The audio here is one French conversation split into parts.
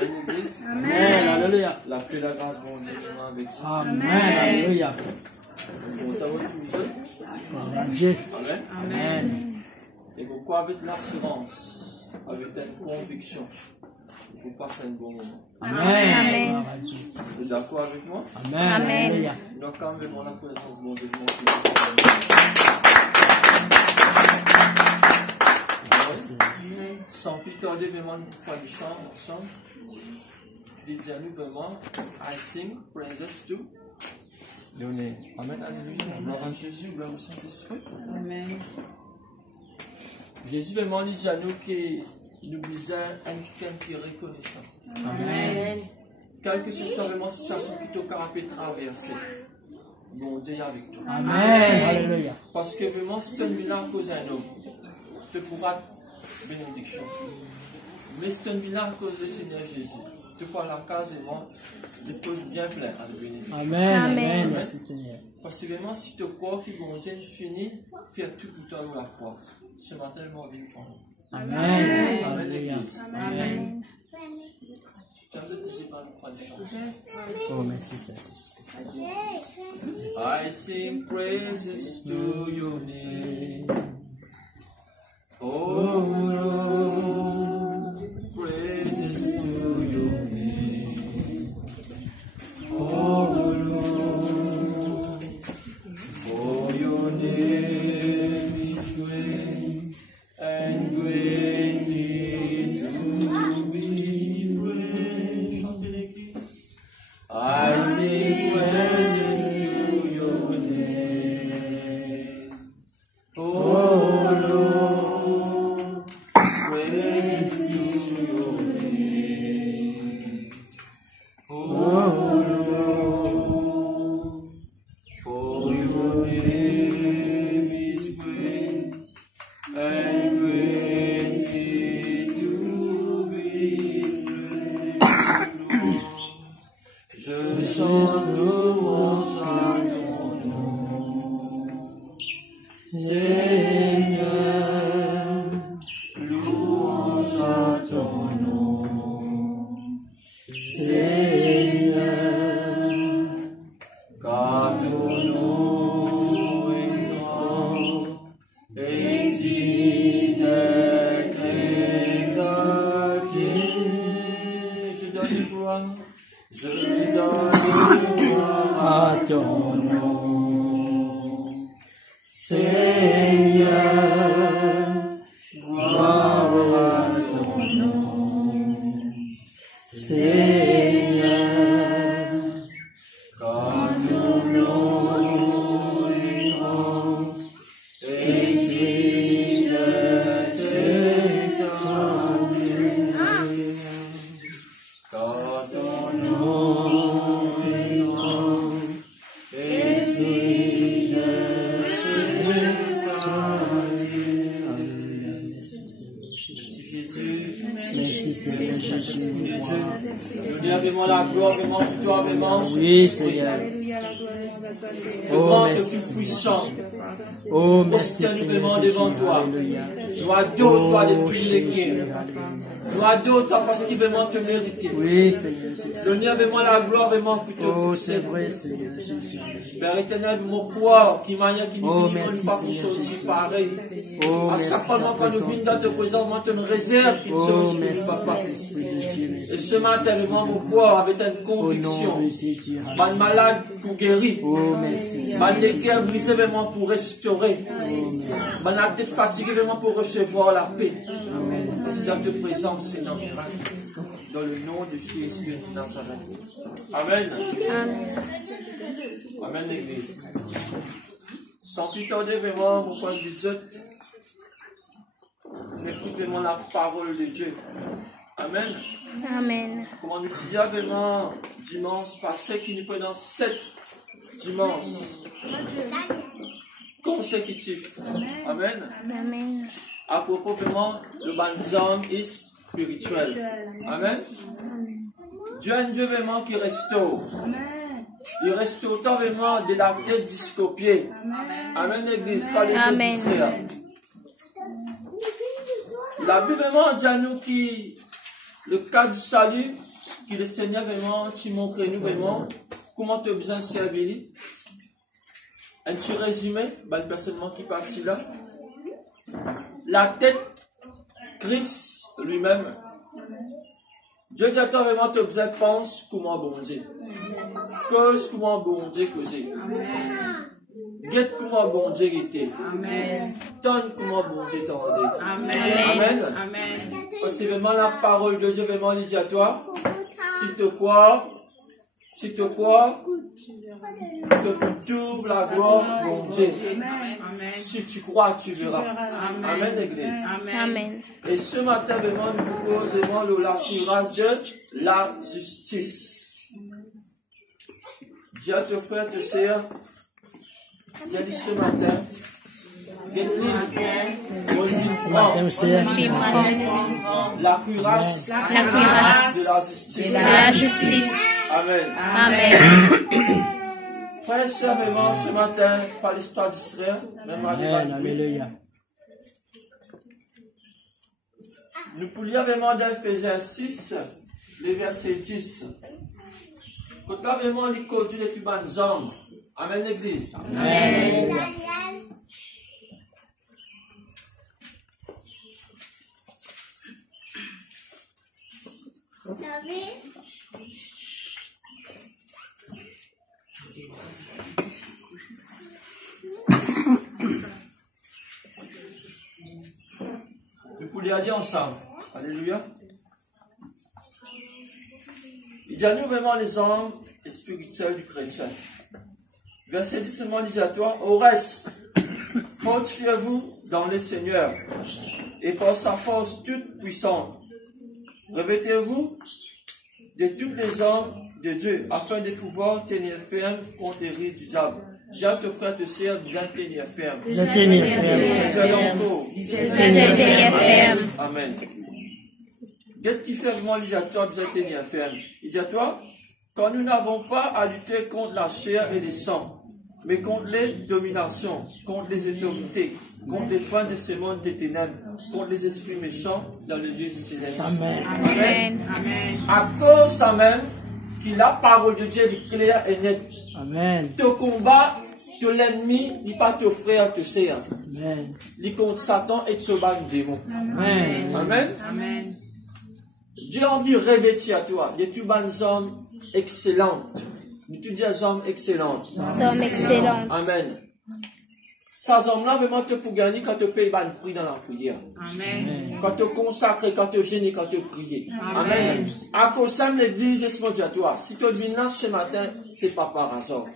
Amen, l'église. Amen. Alléluia. La paix et la grâce vont directement avec ça. Amen. Alléluia. Dieu. Amen. Amen. Et pourquoi avec l'assurance, avec une conviction, pour passer un bon moment. Amen. Vous êtes d'accord avec moi? Amen. Alléluia. Je dois quand même la présence de mon Dieu. Sans plus tarder, vraiment, nous faisons du chant ensemble. Dites-nous vraiment, I sing praises to your name. Amen. Alléluia. Gloire à Jésus, gloire au Saint-Esprit. Amen. Jésus vraiment dit à nous que nous besoin quelqu'un qui est reconnaissant. Amen. Quelle que ce soit vraiment la situation qui te carapé traverser, bon Dieu est avec toi. Amen. Alléluia. Parce que vraiment, si tu as une bilan cause d'un homme, tu pourras bénédiction. Mais si tu as une bilan cause du Seigneur Jésus, tu pourras la case vraiment, tu peux bien plein à la bénédiction. Amen. Amen. Merci Seigneur. Parce que vraiment, si tu crois que bon Dieu finit, faire tout pour toi dans la croix. Ce matin, le monde vient prendre. Amen. Alléluia. Amen. Tu as tout ici par nous prendre chance. Oh, merci Seigneur. I sing praises to your name. Oh Lord, praises to your name. Oh Lord, for your name is great and greatly to be praised. Chantez l'église. I sing praises to your name. Oh Lord, praises to your name. Oh Lord, for your name is great and greatly to be praised. Je chante louange à ton nom, Seigneur, louange à ton nom, Seigneur, car ton nom est grand et digne d'être exalté. Je donne gloire. Je donne gloire à ton nom, Seigneur, gloire à ton nom, Seigneur, car ton nom est grand et digne d'être exalté. Car ton nom est grand et digne d'être exalté. Merci Jésus. Merci Seigneur Jésus. Nous dis vraiment la gloire, vraiment pour toi, vraiment. Oui Seigneur. Le grand et plus puissant. Oh merci Seigneur Seigneur devant toi. Alléluia. Nous adorons toi de tous les guerres. Nous adorons toi parce qu'il vraiment te mérite. Oui Seigneur Jésus. Donne vraiment la gloire, vraiment pour te Oh pousser. c'est vrai Seigneur Jésus. Père éternel, mon poids, qui m'a dit qu'il Oh, ne merci, pas pour Seigneur sortir Jésus. pareil. Oh À merci chaque fois ta quand nous venons dans te présence, moi, tu me réserves qu'il soit Oh aussi merci papa. Saint-Esprit de Dieu. Et ce matin, vraiment, mon poids, avec une Au nom conviction, de Jésus. man malade pour guérir, Oh merci man Seigneur. les cœurs brisés vraiment pour restaurer, man la tête fatiguée vraiment pour recevoir la paix. Parce que dans ta présence, c'est dans le miracle. Dans le nom de Jésus de Nazareth. Amen. Amen, l'église. Sans plus tarder, vraiment, mon point de vue, écoute vraiment la parole de Dieu. Amen. Amen. Comment nous disons vraiment dimanche passé qui nous prenons 7 dimanches consécutifs. Amen. Amen. À propos vraiment le banzan est spirituel. Amen. Dieu est un Dieu vraiment qui restaure. Il restaure tant vraiment de la tête jusqu'aux pieds. Amen, l'église, pas les autres distraits. La Bible vraiment dit à nous qui le cas du salut, que le Seigneur vraiment, tu montres nous vraiment, comment tu as besoin de servir. Un petit résumé, le personnellement qui partit là. La tête, Christ lui-même. Dieu dit à toi vraiment, tu as besoin de penser comment bon Dieu. Cause comment bon Dieu causer. Guette comment bon Dieu était. Donne comment bon Dieu t'entendait. Amen. Amen. Parce que vraiment la parole de Dieu vraiment dit à toi. Si tu crois, tu te trouve la gloire bon Dieu. Si tu crois, tu verras. Amen, l'église. Amen. Et ce matin, vraiment, nous proposons vraiment la courage de la justice. Dieu te frère, te sert. Dieu dit ce matin. La cuirasse de la justice. Amen. Amen. Frère et sœurs, vraiment, ce matin, par l'histoire d'Israël, même Alléluia. nous poulions vraiment dans Ephésiens 6, le verset 10. Quand là, vraiment, les conduits les plus bonnes hommes. Amen, l'église. Amen. Nous poulions dire ensemble. Alléluia. Il dit à nous vraiment les hommes spirituels du chrétien. Verset 10 seulement dit à toi, au reste, fortifiez-vous dans le Seigneur et par sa force toute puissante. Revêtez-vous de tous les hommes de Dieu afin de pouvoir tenir ferme contre les rides du diable. Dieu te frère te sert, bien tenir ferme. Bien tenir ferme. Amen. Qu'est-ce qui fait vraiment les à toi, bien tenir ferme? Il dit à toi, quand nous n'avons pas à lutter contre la chair et le sang, mais contre les dominations, contre les autorités, contre les princes de ce monde des ténèbres, contre les esprits méchants dans le lieu céleste. Amen. Amen. Amen. À cause ça même, que la parole de Dieu est claire et nette. Amen. Te combat, te l'ennemi, il pas te frère, te sert. Amen. Il contre Satan et te bat le démon. Amen. Amen. Amen. Dieu a envie de revêtir à toi de tous les hommes excellents. De tous les hommes excellents. Hommes excellents. Amen. Ces hommes-là, vraiment, te pour gagner quand tu payes le prix dans la prière. Amen. Quand tu consacres, quand tu gênes, quand tu pries. Amen. À cause de l'église, je me dis à toi, si tu viens là ce matin, ce n'est pas par hasard.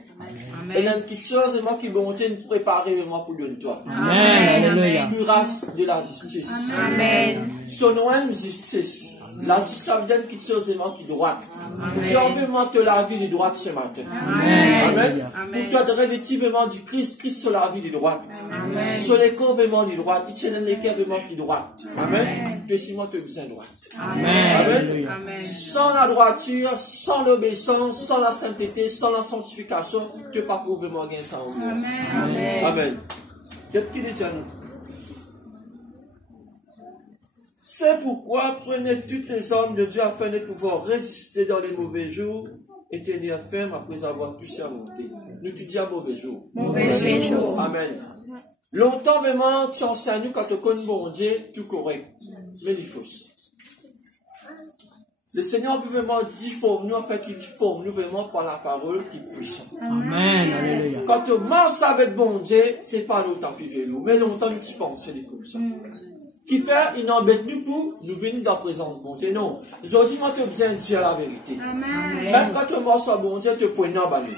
Et il y a une petite chose, moi qui bon Dieu nous préparer vraiment pour donner toi. Amen. Alléluia. Cuirasse de la justice. Amen. Son nom est justice. La justice, ça veut dire une petite chose vraiment qui droite. Dieu a vraiment te la vie de droite ce matin. Amen. Pour toi de revêtir vraiment du Christ, Christ sur la vie de droite. Sur les corps vraiment de droite. Il tient les cœurs vraiment de droite. Amen. Tu es moi, tu es besoin de droite. Amen. Amen. Sans la droiture, sans l'obéissance, sans la sainteté, sans la sanctification, tu n'es pas pour vraiment gagner ça. Amen. Amen. Qu'est-ce qu'il dit à nous? C'est pourquoi prenez tous les hommes de Dieu afin de pouvoir résister dans les mauvais jours et tenir ferme après avoir touché à monter. Nous tu dis à mauvais jour. Mauvais jour. Amen. Longtemps vraiment, tu enseignes quand tu connais bon Dieu, tout correct. Mais il faut. Le Seigneur veut vraiment difformer nous, en fait, il forme nous vraiment par la parole qui est puissante. Amen. Alléluia. Quand tu marches avec bon Dieu, c'est pas longtemps plus vélo, mais longtemps tu penses des comme ça. Qui fait, il n'embête nous pour nous venir dans la présence de bon Dieu. Non. Aujourd'hui, moi, tu as besoin de dire la vérité. Même quand tu marches avec bon Dieu, tu peux pas aller.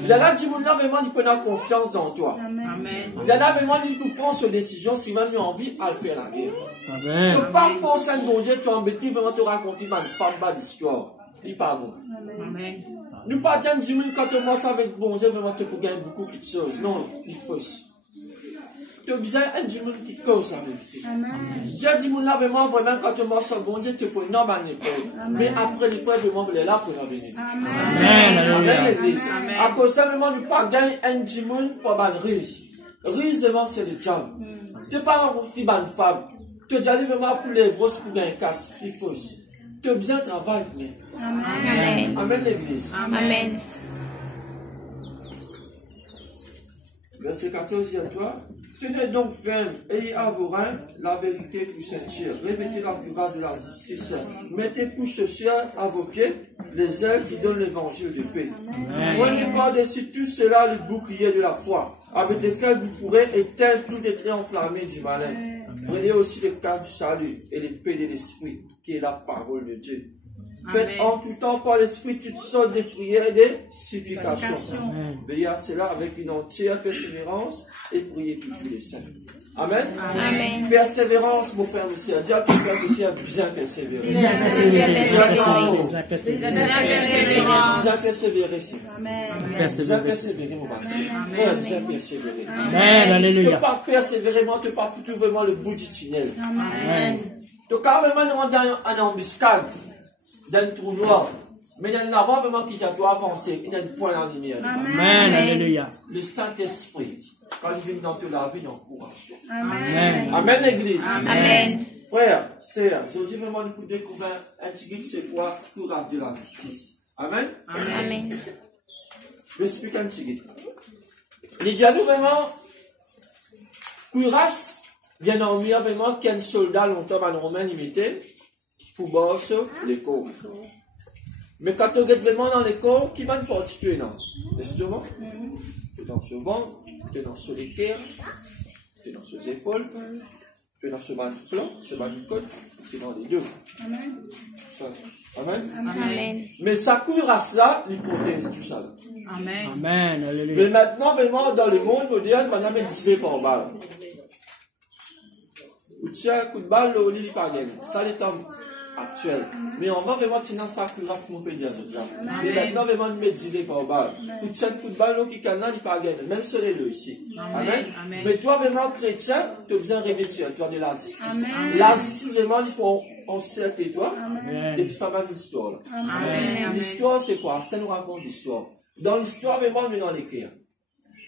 Il y a là, dis-moi, vraiment, il peut avoir confiance dans toi. Il y a là, vraiment, il faut prendre cette décision si même il a envie à le faire la guerre. Amen. Tu ne peux pas forcer un bon Dieu, t'embêter, vraiment te raconter une femme bas d'histoire. Il pas bon. Nous pas dire, dis-moi, quand tu marches avec bon Dieu, vraiment, tu peux gagner beaucoup de choses. Non, il faut. Tu as besoin d'un dimanche qui cause la vérité. Dieu dit, vraiment, quand tu marches sur bon Dieu, tu peux normalement l'épreuve. Mais après l'épreuve, vraiment, il est là pour la bénédiction. Amen, l'église. À cause de ça, vraiment, nous ne pas gagner un dimanche pour la ruse. Ruse, vraiment, c'est le job. Tu n'es pas un petit ban femme. Tu es allé vraiment pour les grosses pour gagner casse. Il faut aussi. Tu as besoin de travail. Amen. Amen l'église. Amen. Verset 14 dit à toi. Tenez donc ferme, ayez à vos reins la vérité pour ceinture. Revêtez la cuirasse de la justice. Mettez pour chaussures à vos pieds les ailes qui donnent l'évangile de paix. Prenez par-dessus tout cela le bouclier de la foi, avec lequel vous pourrez éteindre tous les traits enflammés du malin. Prenez aussi le casque du salut et l'épée de l'esprit, qui est la parole de Dieu. Faites en tout temps par l'esprit toutes sortes de prières et de supplications. Veillez à cela avec une entière persévérance et priez pour tous les saints. Amen. Amen. Persévérance, mon frère, monsieur. Dieu te fait aussi à bien persévérer. Bien persévérer, si. Bien persévérer, mon marché. Frère, bien persévérer. Amen. Alléluia. Tu ne peux pas persévérer, tu ne peux pas trouver vraiment le bout du tunnel. Amen. Tu peux vraiment rentrer en embuscade, dans un trou noir. Mais il y en a vraiment qui doit avancer. Il y a un point dans la lumière. Amen. Alléluia. Le Saint-Esprit, quand il vient dans la vie, il encourage. Amen. Amen, l'église. Amen. Frère, sœur, aujourd'hui, vraiment, nous découvrons un petit guide, c'est quoi? Courage de la justice. Amen. Amen. Je vais expliquer un petit guide. Il dit à nous vraiment, courage, bien en mieux, vraiment, qu'un soldat longtemps en Romain imité, pour bosser les corps. Mais quand tu es vraiment dans les corps, qui va nous porter non? Justement, tu es dans ce ventre, tu es dans ce équerre, tu es dans ce épaules, tu es dans ce bas de flanc, ce bas du côte, tu es dans les deux. Amen. Amen. Mais sa cuirasse là, il protège tout ça. Amen. Amen. Mais Alléluia. maintenant, vraiment, dans le monde moderne, on a mis 10 par balle. Ou tiens, coup de balle, le lit, pas gagné. Ça, les temps actuels. Mais on va vraiment tenir sa cuirasse, mon pédia, mais maintenant, vraiment, nous mettre 10 par balle. Ou tiens, coup de balle, qui canal, il pas gagné. Même sur les deux ici. Amen. Mais toi, vraiment, chrétien, tu as besoin de revêtir, toi, de la justice. La justice, vraiment, il faut encercler toi. Et tout ça va l'histoire. L'histoire, c'est quoi? Ça nous raconte l'histoire. Dans l'histoire, vraiment, on est dans l'équerre.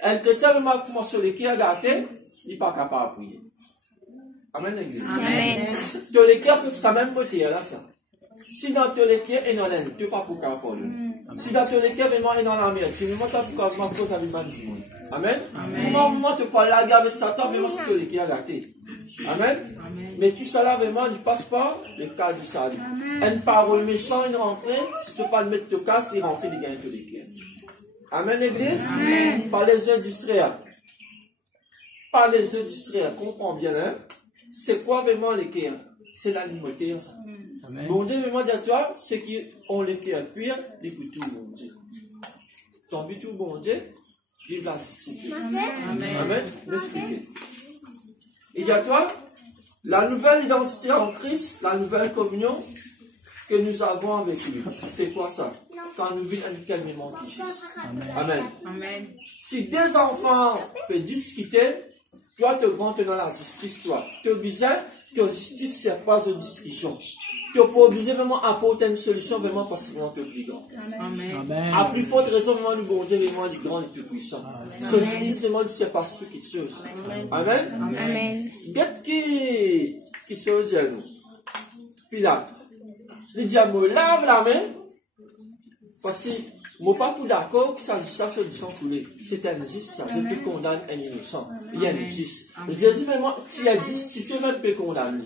Un chrétien, vraiment, commence sur l'équerre, gâté, il n'est pas capable de prier. Amen, l'église. Amen. Ton l'équerre, c'est sa même beauté, là, ça. Si dans ton l'équerre, et dans l'aine, tu n'es pas pour qu'à faire. Si dans ton l'équerre, vraiment, et dans la mer, tu ne m'as pas pour qu'à faire ça, Amen. Comment tu parles là, avec Satan, vraiment, si ton l'équerre, gâté. Amen. Mais tout ça là, vraiment, ne passe pas le cas du salut. Une parole méchante, une rentrée, si tu ne peux pas le mettre de casse, il rentre, il gagne tout l'équerre. Amen, l'église. Amen. Par les œuvres d'Israël. Par les œuvres d'Israël, comprends bien, hein. C'est quoi vraiment l'équerre? C'est l'alimentaire, ça. Amen. Bon Dieu, vraiment, dis toi, ceux qui ont l'équerre cuire, les couteaux, bon Dieu. Ton but tout, bon Dieu, vive la justice. Amen. Amen. M'expliquez. Et dis à toi, la nouvelle identité en Christ, la nouvelle communion que nous avons avec lui. C'est quoi ça? Quand nous vivons un calmement qui chisse. Amen. Amen. Si des enfants peuvent discuter, toi, tu rentres dans la justice, toi. Tu es obligé, que justice, c'est pas une discussion. Tu n'es pas obligé vraiment apporter une solution vraiment parce que tu es plus grand. Amen. Amen. À plus forte raison, vraiment, nous, bon Dieu, vraiment, du grand et tout puissant. Ce justice, vraiment, c'est pas tout qui chose. Amen. Amen. Qu'est-ce qui se gêne? Pilate. Le diable lave la main. Parce que, moi, pas pour d'accord que ça soit du sang coulé. C'est un justice, ça. Je peux condamner un innocent. Il y a une justice. Jésus, même, tu as justifié, même, peut condamner.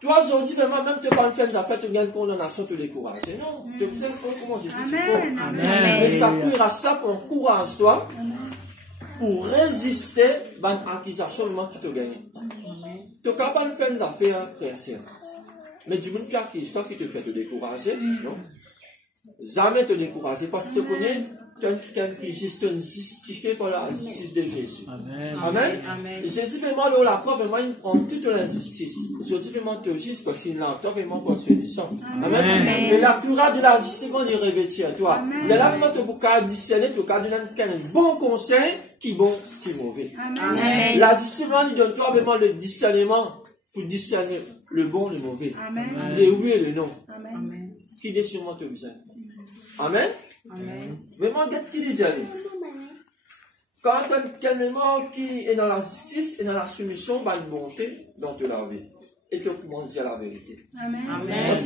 Toi, aujourd'hui, même, tu parles de affaires, tu gagnes condamnation, tu décourages. Non. Tu sais, comment Jésus tu fais. Mais ça cuira ça pour encourage toi pour résister à une accusation qui te gagne. Tu es capable de faire des affaires, frère, sœur. Mais du monde qui accuse toi qui te fait te décourager, non? Jamais te décourager parce que tu connais quelqu'un qui est justifié par la justice de Jésus. Amen. Amen. Amen. Jésus, vraiment, là, la preuve, vraiment, il prend toute l'injustice. Aujourd'hui, vraiment, tu es juste parce qu'il n'a pas vraiment construit du sang. Amen. Mais la cuirasse de la justice, vraiment, il revêtit à toi. Mais là, vraiment, tu as discerner, tu as donner un bon conseil qui est bon, qui est mauvais. Amen. La justice, vraiment, il donne toi vraiment le discernement pour discerner le bon, le mauvais. Amen. Le oui et le non. Amen. Qui est sûrement te besoin. Amen. Amen. Vraiment, qu'est-ce qu'il dit, Dieu? Quand quelqu'un qui est dans la justice et dans la soumission, va une bonté dans ta vie. et tu commences à dire la vérité. Amen.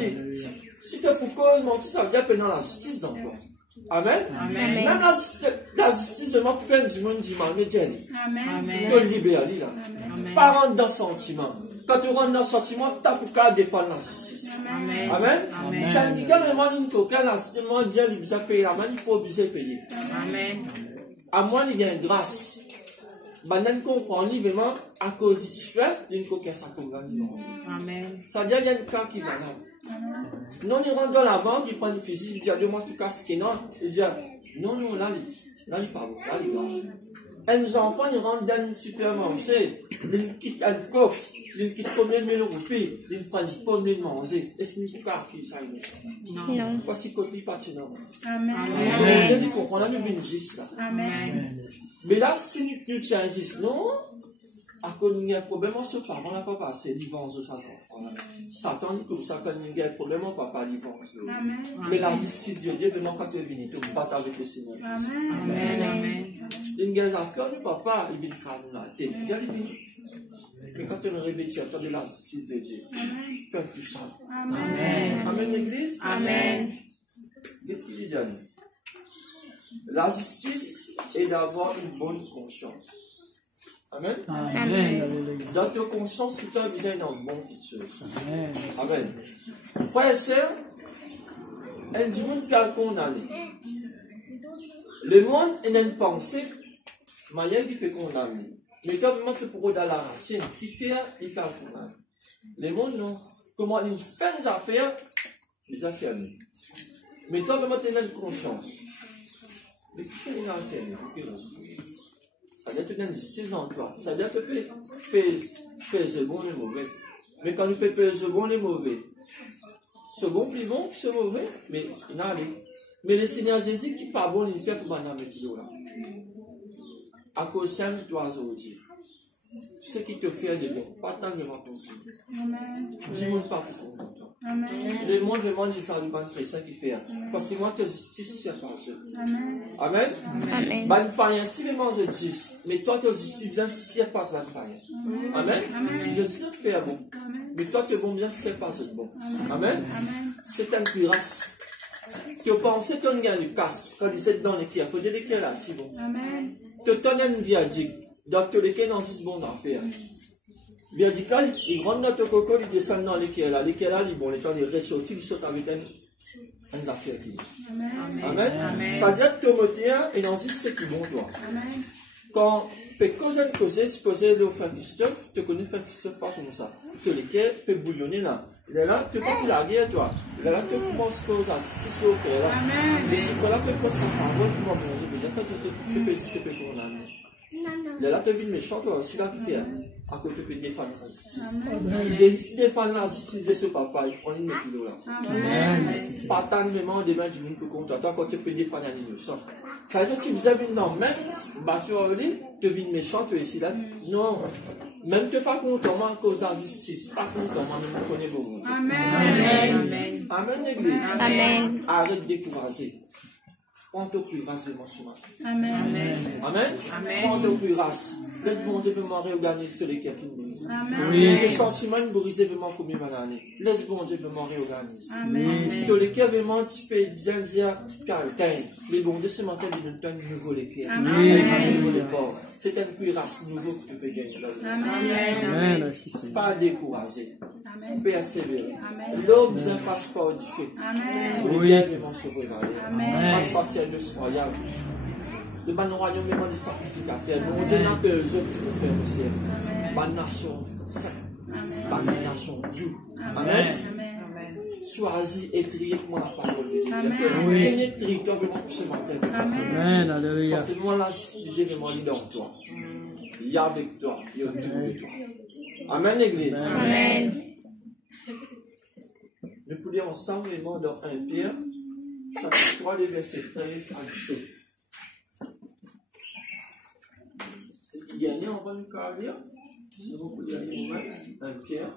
Si tu as pour cause mentir, ça veut dire que tu as la justice dans toi. Amen. Amen. Même la justice de moi fait du monde dit, mais Dieu dit. Amen. Tu libères là. Pas rentrer dans le sentiment. Quand tu rentres dans le sentiment, tu as pour qu'à défendre la justice. Amen. Amen. Amen. Ça dit quand le monde nous coquin, la justice, Dieu lui a payé la main, il faut obliger de payer. Amen. À moi, il y a une grâce. Banane comprend vraiment à cause du fait d'une coquin ça peut gagner. Amen. Ça veut dire qu'il y a une cas qui va là. Non, il rentre dans la banque, il prend le fusil, il dit à deux mois, tout cas, ce qui est non. Il dit non, là, il pas bon, là, il va. Et nos enfants, ils rentrent dans une supermarché, ils quittent à l'époque, ils quittent combien de 1000 roupies, ils prennent combien de manger. Est-ce qu'il n'y a pas qui ça, Non. pas si côté parti non. Amen. Vous dit qu'on a une juste là. Amen. Mais là, si nous tiens juste, non, à cause il y a un problème, on se parle, on n'a pas passé l'ivance de sa Satan dit comme ça, quand il y a un problème, on ne va pas l'ivance. Amen. Mais la justice de Dieu, vraiment, quand tu es venu, tu te battes avec le Seigneur. Amen. Amen. Il y a des affaires, le papa, il vient de la tête. Il dit, mais quand tu es réveillé, tu attends de la justice de Dieu. Tu as tout ça. Amen. Amen, l'église. Amen. Qu'est-ce qu'il dit, la justice est d'avoir une bonne conscience. Amen. Amen. Dans ta conscience, tu as besoin d'un bon petit chose. Amen. Amen. Frères et sœurs, un du monde qui a condamné. Le monde est une pensée, mais il peut condamner. Mais quand tu es pour dans la racine, tu fais, il peut condamner. Le monde, non. Comment il fait des affaires, les affaires. Mais toi, tu as une conscience. Mais tu fais une affaire. Ça veut dire que tu as une justice dans toi. Ça veut dire que tu fais le bon et le mauvais. Mais quand tu fais le bon et le mauvais, ce bon plus bon que ce mauvais, mais il n'a rien. Mais le Seigneur Jésus qui n'est pas bon, il fait pour m'en mettre là. À cause de toi aujourd'hui. Ce qui te fait de bon, pas tant de ma confiance. Dis-moi pas pour toi. Le monde demande des arguments chrétiens qui fait. Parce que moi, ta justice, c'est pas Dieu. Amen. Amen. Ban païen, si vraiment je dis, mais toi, ta justice, bien, c'est pas ban païen. Amen. Je dis que faire bon. Mais toi, tu es bon, bien, c'est pas bon. Amen. C'est une cuirasse. Tu penses qu'on gagne du casse quand il est dans l'équerre. Il faut dire l'équerre là, si bon. Tu as une viaduc. Donc, tu l'équerre dans 6 bons d'affaires. Viadical, il rentre dans ton coco, il descend dans l'équerre là. L'équerre là, bon, le temps il ressorti, il saute avec une affaire qui. Amen. Ça veut dire que Timothée est dans 6 ce qui est bon, toi. Quand tu fais causer, supposer le frère Christophe, tu connais frère Christophe pas comme ça. Tu l'équerre, tu peux bouillonner là. Là, tu peux plus la guerre, toi. Là, tu commences à causer à 6 au frère là. Mais si tu là, tu peux s'en faire, tu vas manger. Déjà, tu peux condamner. Là, tu vis méchant, toi aussi, là, tu fais. À côté de défendre la justice. Jésus défend la justice de ce papa, il prend une méthode là. Pas tant de moments de main du monde pour contre toi quand tu peux défendre un innocent. Ça veut dire que tu vous avez une norme, même si tu vis méchant, tu es ici là. Non. Même que pas contre moi à cause de la justice. Pas contre moi, mais je connais beaucoup. Amen. Amen, l'église. Amen. Arrête de décourager. Prends ton cuirasse devant ce matin. Amen. Amen. Prends ton cuirasse. Laisse bon Dieu vraiment réorganiser les cœurs qui nous brisent. Oui. Les sentiments nous brisent vraiment comme une année. Laisse bon Dieu vraiment réorganiser. Amen. Tous les cœurs vraiment, tu peux bien dire, caractère. Mais bon Dieu, ce matin, il nous donne un nouveau les cœurs. Un nouveau les corps. C'est un cuirasse nouveau que tu peux gagner. Amen. Pas décourager. Persévérer. L'homme ne passe pas du feu. Tous les cœurs vraiment se regarder. Pas de sorcière de royaume. Le ban royaume est des sacrificateurs. Nous, Dieu n'a que les autres qui nous faire au ciel. Ban nation sainte. Ban nation douce. Amen. Choisis et trier pour la parole de Dieu. Tenez trier toi vraiment pour ce matin. Amen. Alléluia. Parce que moi là, j'ai vraiment dit dans toi. Il y a avec toi. Il y a autour de toi. Amen, l'église. Amen. Nous pouvons lire ensemble vraiment dans 1 Pierre, chapitre 3, les versets 13 à 17. C'est qui gagne, on va nous lire. Nous pouvons lire nous-mêmes 1 Pierre.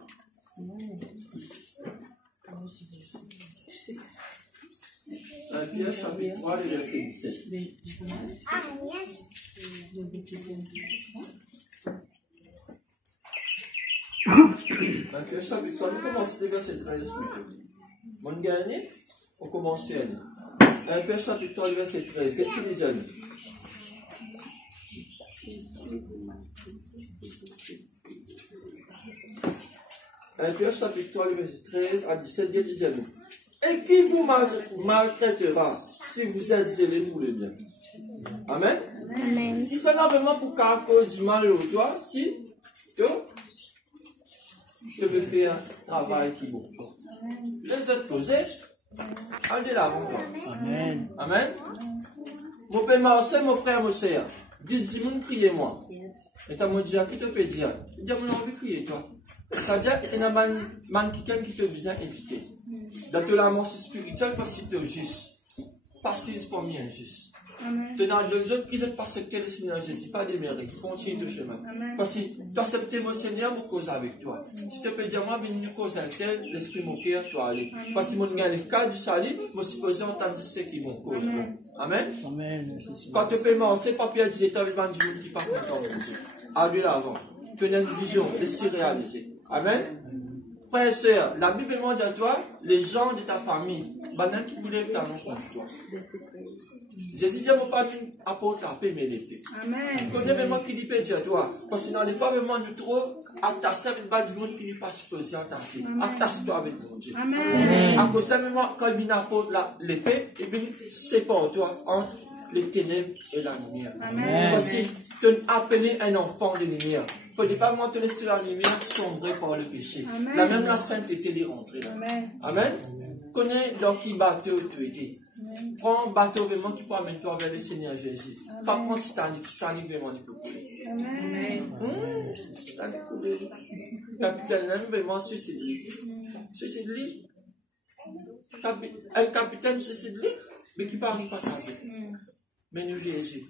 1 Pierre, chapitre 3, les versets 17. Dans Pierre chapitre 3, nous commençons le verset 13 plutôt. Mon gagné, on commence à 1 Pierre chapitre 3, verset 13. Qu'est-ce qu'il dit à nous? 1 Pierre chapitre 3, verset 13 à 17, qu'est-ce qu'il dit à nous? Et qui vous maltraitera si vous êtes zélés pour le bien? Amen. Amen. Si c'est vraiment pour qu'à cause du mal au toi, si je veux faire un travail qui est bon. Je vais te poser, allez là, mon frère. Amen. Amen. Mon père Marcel, mon frère, mon sœur, dis mon criez-moi. Et t'as mon Dieu, qui te peut dire? Dis mon envie crier toi. Ça veut dire qu'il y a un quelqu'un qui te besoin inviter. Dans toute la mort spirituelle, parce que tu es juste. Parce que c'est pas bien juste. Tu as des gens qui ont accepté le Seigneur Jésus, pas des mérites. Continue ton chemin. Parce que tu as accepté mon Seigneur pour causer avec toi. Si tu peux dire, moi, je vais causer avec tel, l'esprit mon cœur, tu vas aller. Parce que mon gars, le cas du salut, je suppose entendre ce qui vont causer. Amen. Amen. Quand tu fais mencer, papier dit, tu as besoin du monde qui part content. Allez l'avant. Tu as une vision, laisse-le réaliser. Amen. Frères et sœurs, la Bible dit à toi, les gens de ta famille, maintenant qui voulaient ta nom contre toi. Jésus dit, je ne veux pas une apôtre à paix, mais l'épée. Amen. Connais vraiment qui dit paix, dis à toi. Parce que dans les femmes, vraiment, nous trop attachés avec le monde qui n'est pas supposé attacher. Attache-toi avec mon Dieu. Amen. À cause de ça, quand il y a une apôtre l'épée, et bien, sépare-toi entre les ténèbres et la lumière. Amen. Parce que tu es appelé un enfant de lumière. Il ne faut pas vraiment te laisser la lumière sombrer par le péché. Amen. La même la sainteté est rentrée là. Amen. Amen. Connais dans qui bateau tu étais. Prends un bateau vraiment qui peut amener toi vers le Seigneur Jésus. Pas prendre Titanic vraiment il peut couler. Amen. Titanic couler. Capitaine même vraiment suicide-lui. Suicide-lui. Un capitaine suicide-lui, mais qui parle pas ça. Mais nous Jésus.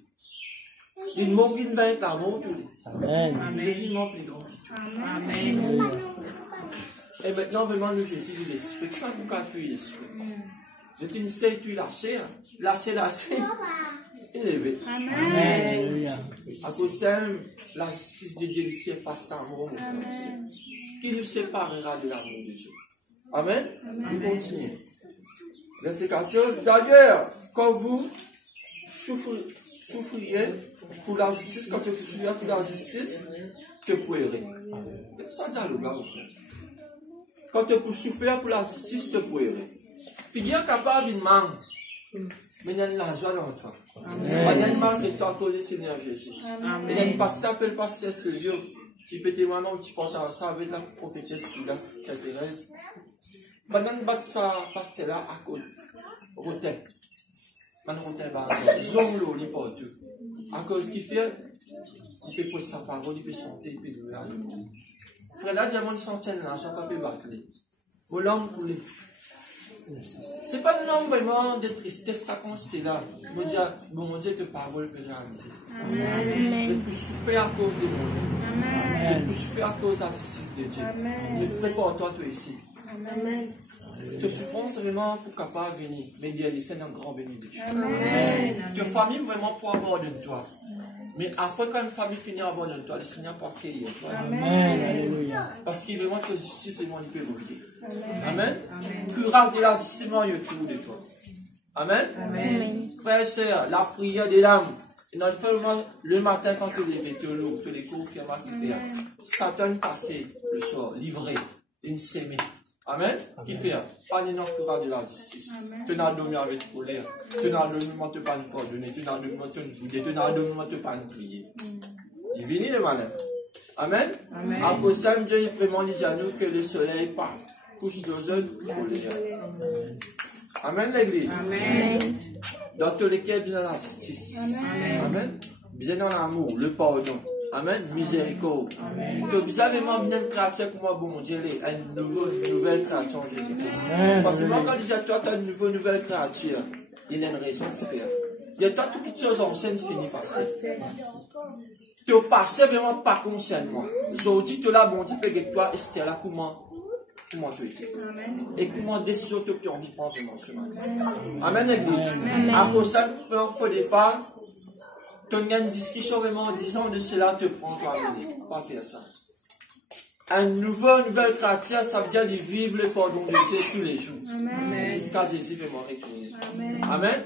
Il manque une bête l'amour tout. Amen. Jésus manque les grands. Amen. Et maintenant, vraiment, nous Jésus de l'esprit. Ça vous appuie l'esprit. Je te sais, tu lâcher. Lâcher. Élevé. Amen. À cause de la justice de Dieu, le ciel passe l'amour. Qui nous séparera de l'amour de Dieu. Amen. On continue. Verset 14. D'ailleurs, quand vous souffriez pour la justice, quand tu souffriras pour la justice, te pourrez. Ça dialogue là, mon frère. Quand tu souffriras pour la justice, te pourrez. Figure capable d'une manque. Mais il y a la joie dans toi. Il y a une manque de toi à cause du Seigneur Jésus. Il y a une pasteur, appelle pasteur Sylvio, qui peut témoigner un petit peu dans ça avec la prophétesse qui a, Sainte Thérèse. Pendant que bat ça, pasteur là, à cause. Rotin. Ils ont l'eau, ils portent Dieu. À cause qu'il fait, il fait poser sa parole, il peut chanter, il peut louer à Dieu. Frère, là, diamant, ils s'entiennent là, je ne peux pas battre. Au langue pour les. Ce n'est pas une langue vraiment de tristesse, ça consiste là. Mon Dieu, ta parole peut réaliser. Amen. Et pour souffrir à cause de mon Dieu. Et pour souffrir à cause de la justice de Dieu. Ne prépare toi, toi ici. Amen. Ta souffrance est vraiment pour capable de venir, mais Dieu est un grand béni de Dieu. Amen. Ta famille vraiment pour avoir de toi. Mais après, quand une famille finit à avoir de toi, le Seigneur peut accueillir toi. Amen. Parce qu'il veut vraiment que la justice est moins peut brûler. Amen. Plus rare de la justice, il y a tout de toi. Amen. Amen. Frères et sœurs, la prière des dames. Et dans le matin, quand tu les mets, tous les cours qui fait, Satan passé le soir, livré, une sémée. Amen. Qui fait pas de courage de la justice. Tu n'as dormi avec colère. Tu n'as dormi pas te pardonner. Tu n'as dormi pas te guider. Tu n'as dormi pas te prier. Il vient le malin. Amen. Après ça, Dieu vraiment dit à nous que le soleil part. Couche de eux colère. Amen l'église. Amen. Dans tous les cas, bien dans la justice. Amen. Bien dans l'amour, le pardon. Amen. Miséricorde. Donc, vous avez vraiment bien une créature comme moi, bon Dieu, une nouvelle créature en Jésus-Christ. Parce que moi, quand je dis à toi, tu as une nouvelle créature, il y a une raison de faire. Il y a toutes les choses anciennes qui finissent par passer. Tu es passé vraiment pas consciemment. Aujourd'hui, tu es là, bon Dieu, avec toi, et c'était là, comment tu étais. Et comment décision tu as envie de prendre vraiment ce matin. Amen, l'église. Après ça, il ne faut pas. Tu as une discussion vraiment en disant de cela, te prends toi à venir. Pas faire ça. nouvelle créature, ça veut dire de vivre le pardon de Dieu tous les jours. Jusqu'à Jésus veut m'en retourner. Amen.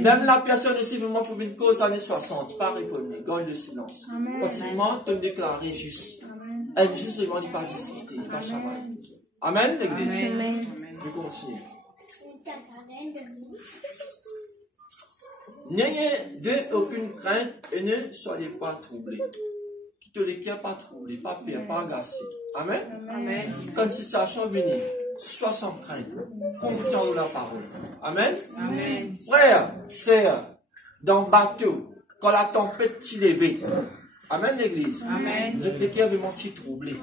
Même la personne ici veut m'en pour une cause années 60, pas répondre, gagne le silence. Possiblement, te déclarer juste. Et juste, il va pas discuter, il va savoir. Amen, l'église. Je continue. N'ayez aucune crainte et ne soyez pas troublés. Qui te les pas troublés, pas pire, pas agacés. Amen. Quand une situation venue, sois sans crainte. Confiant dans la parole. Amen. Frères, sœurs, dans le bateau, quand la tempête t'y levée. Amen, l'église. Vous êtes lesquels vraiment t'y troublés.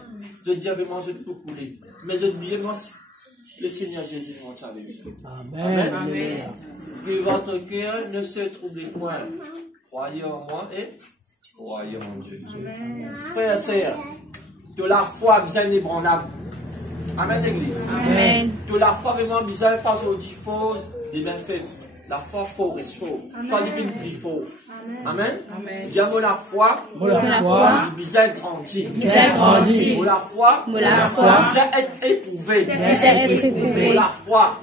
Vous êtes vraiment je peux couler. Mais vous êtes vraiment le Seigneur Jésus monte avec vous. Amen. Que votre cœur ne se trouble point. Croyez en moi et croyez en Dieu. Frères et sœurs, de la foi bien ébranlable. Amen, l'église. De la foi vraiment bizarre, pas aujourd'hui faux, des bien faits. La foi faux reste faux. Soit divine plus faux. Amen. Diamo la foi. Bizarre grandit. La foi. Bizarre être éprouvé. La foi.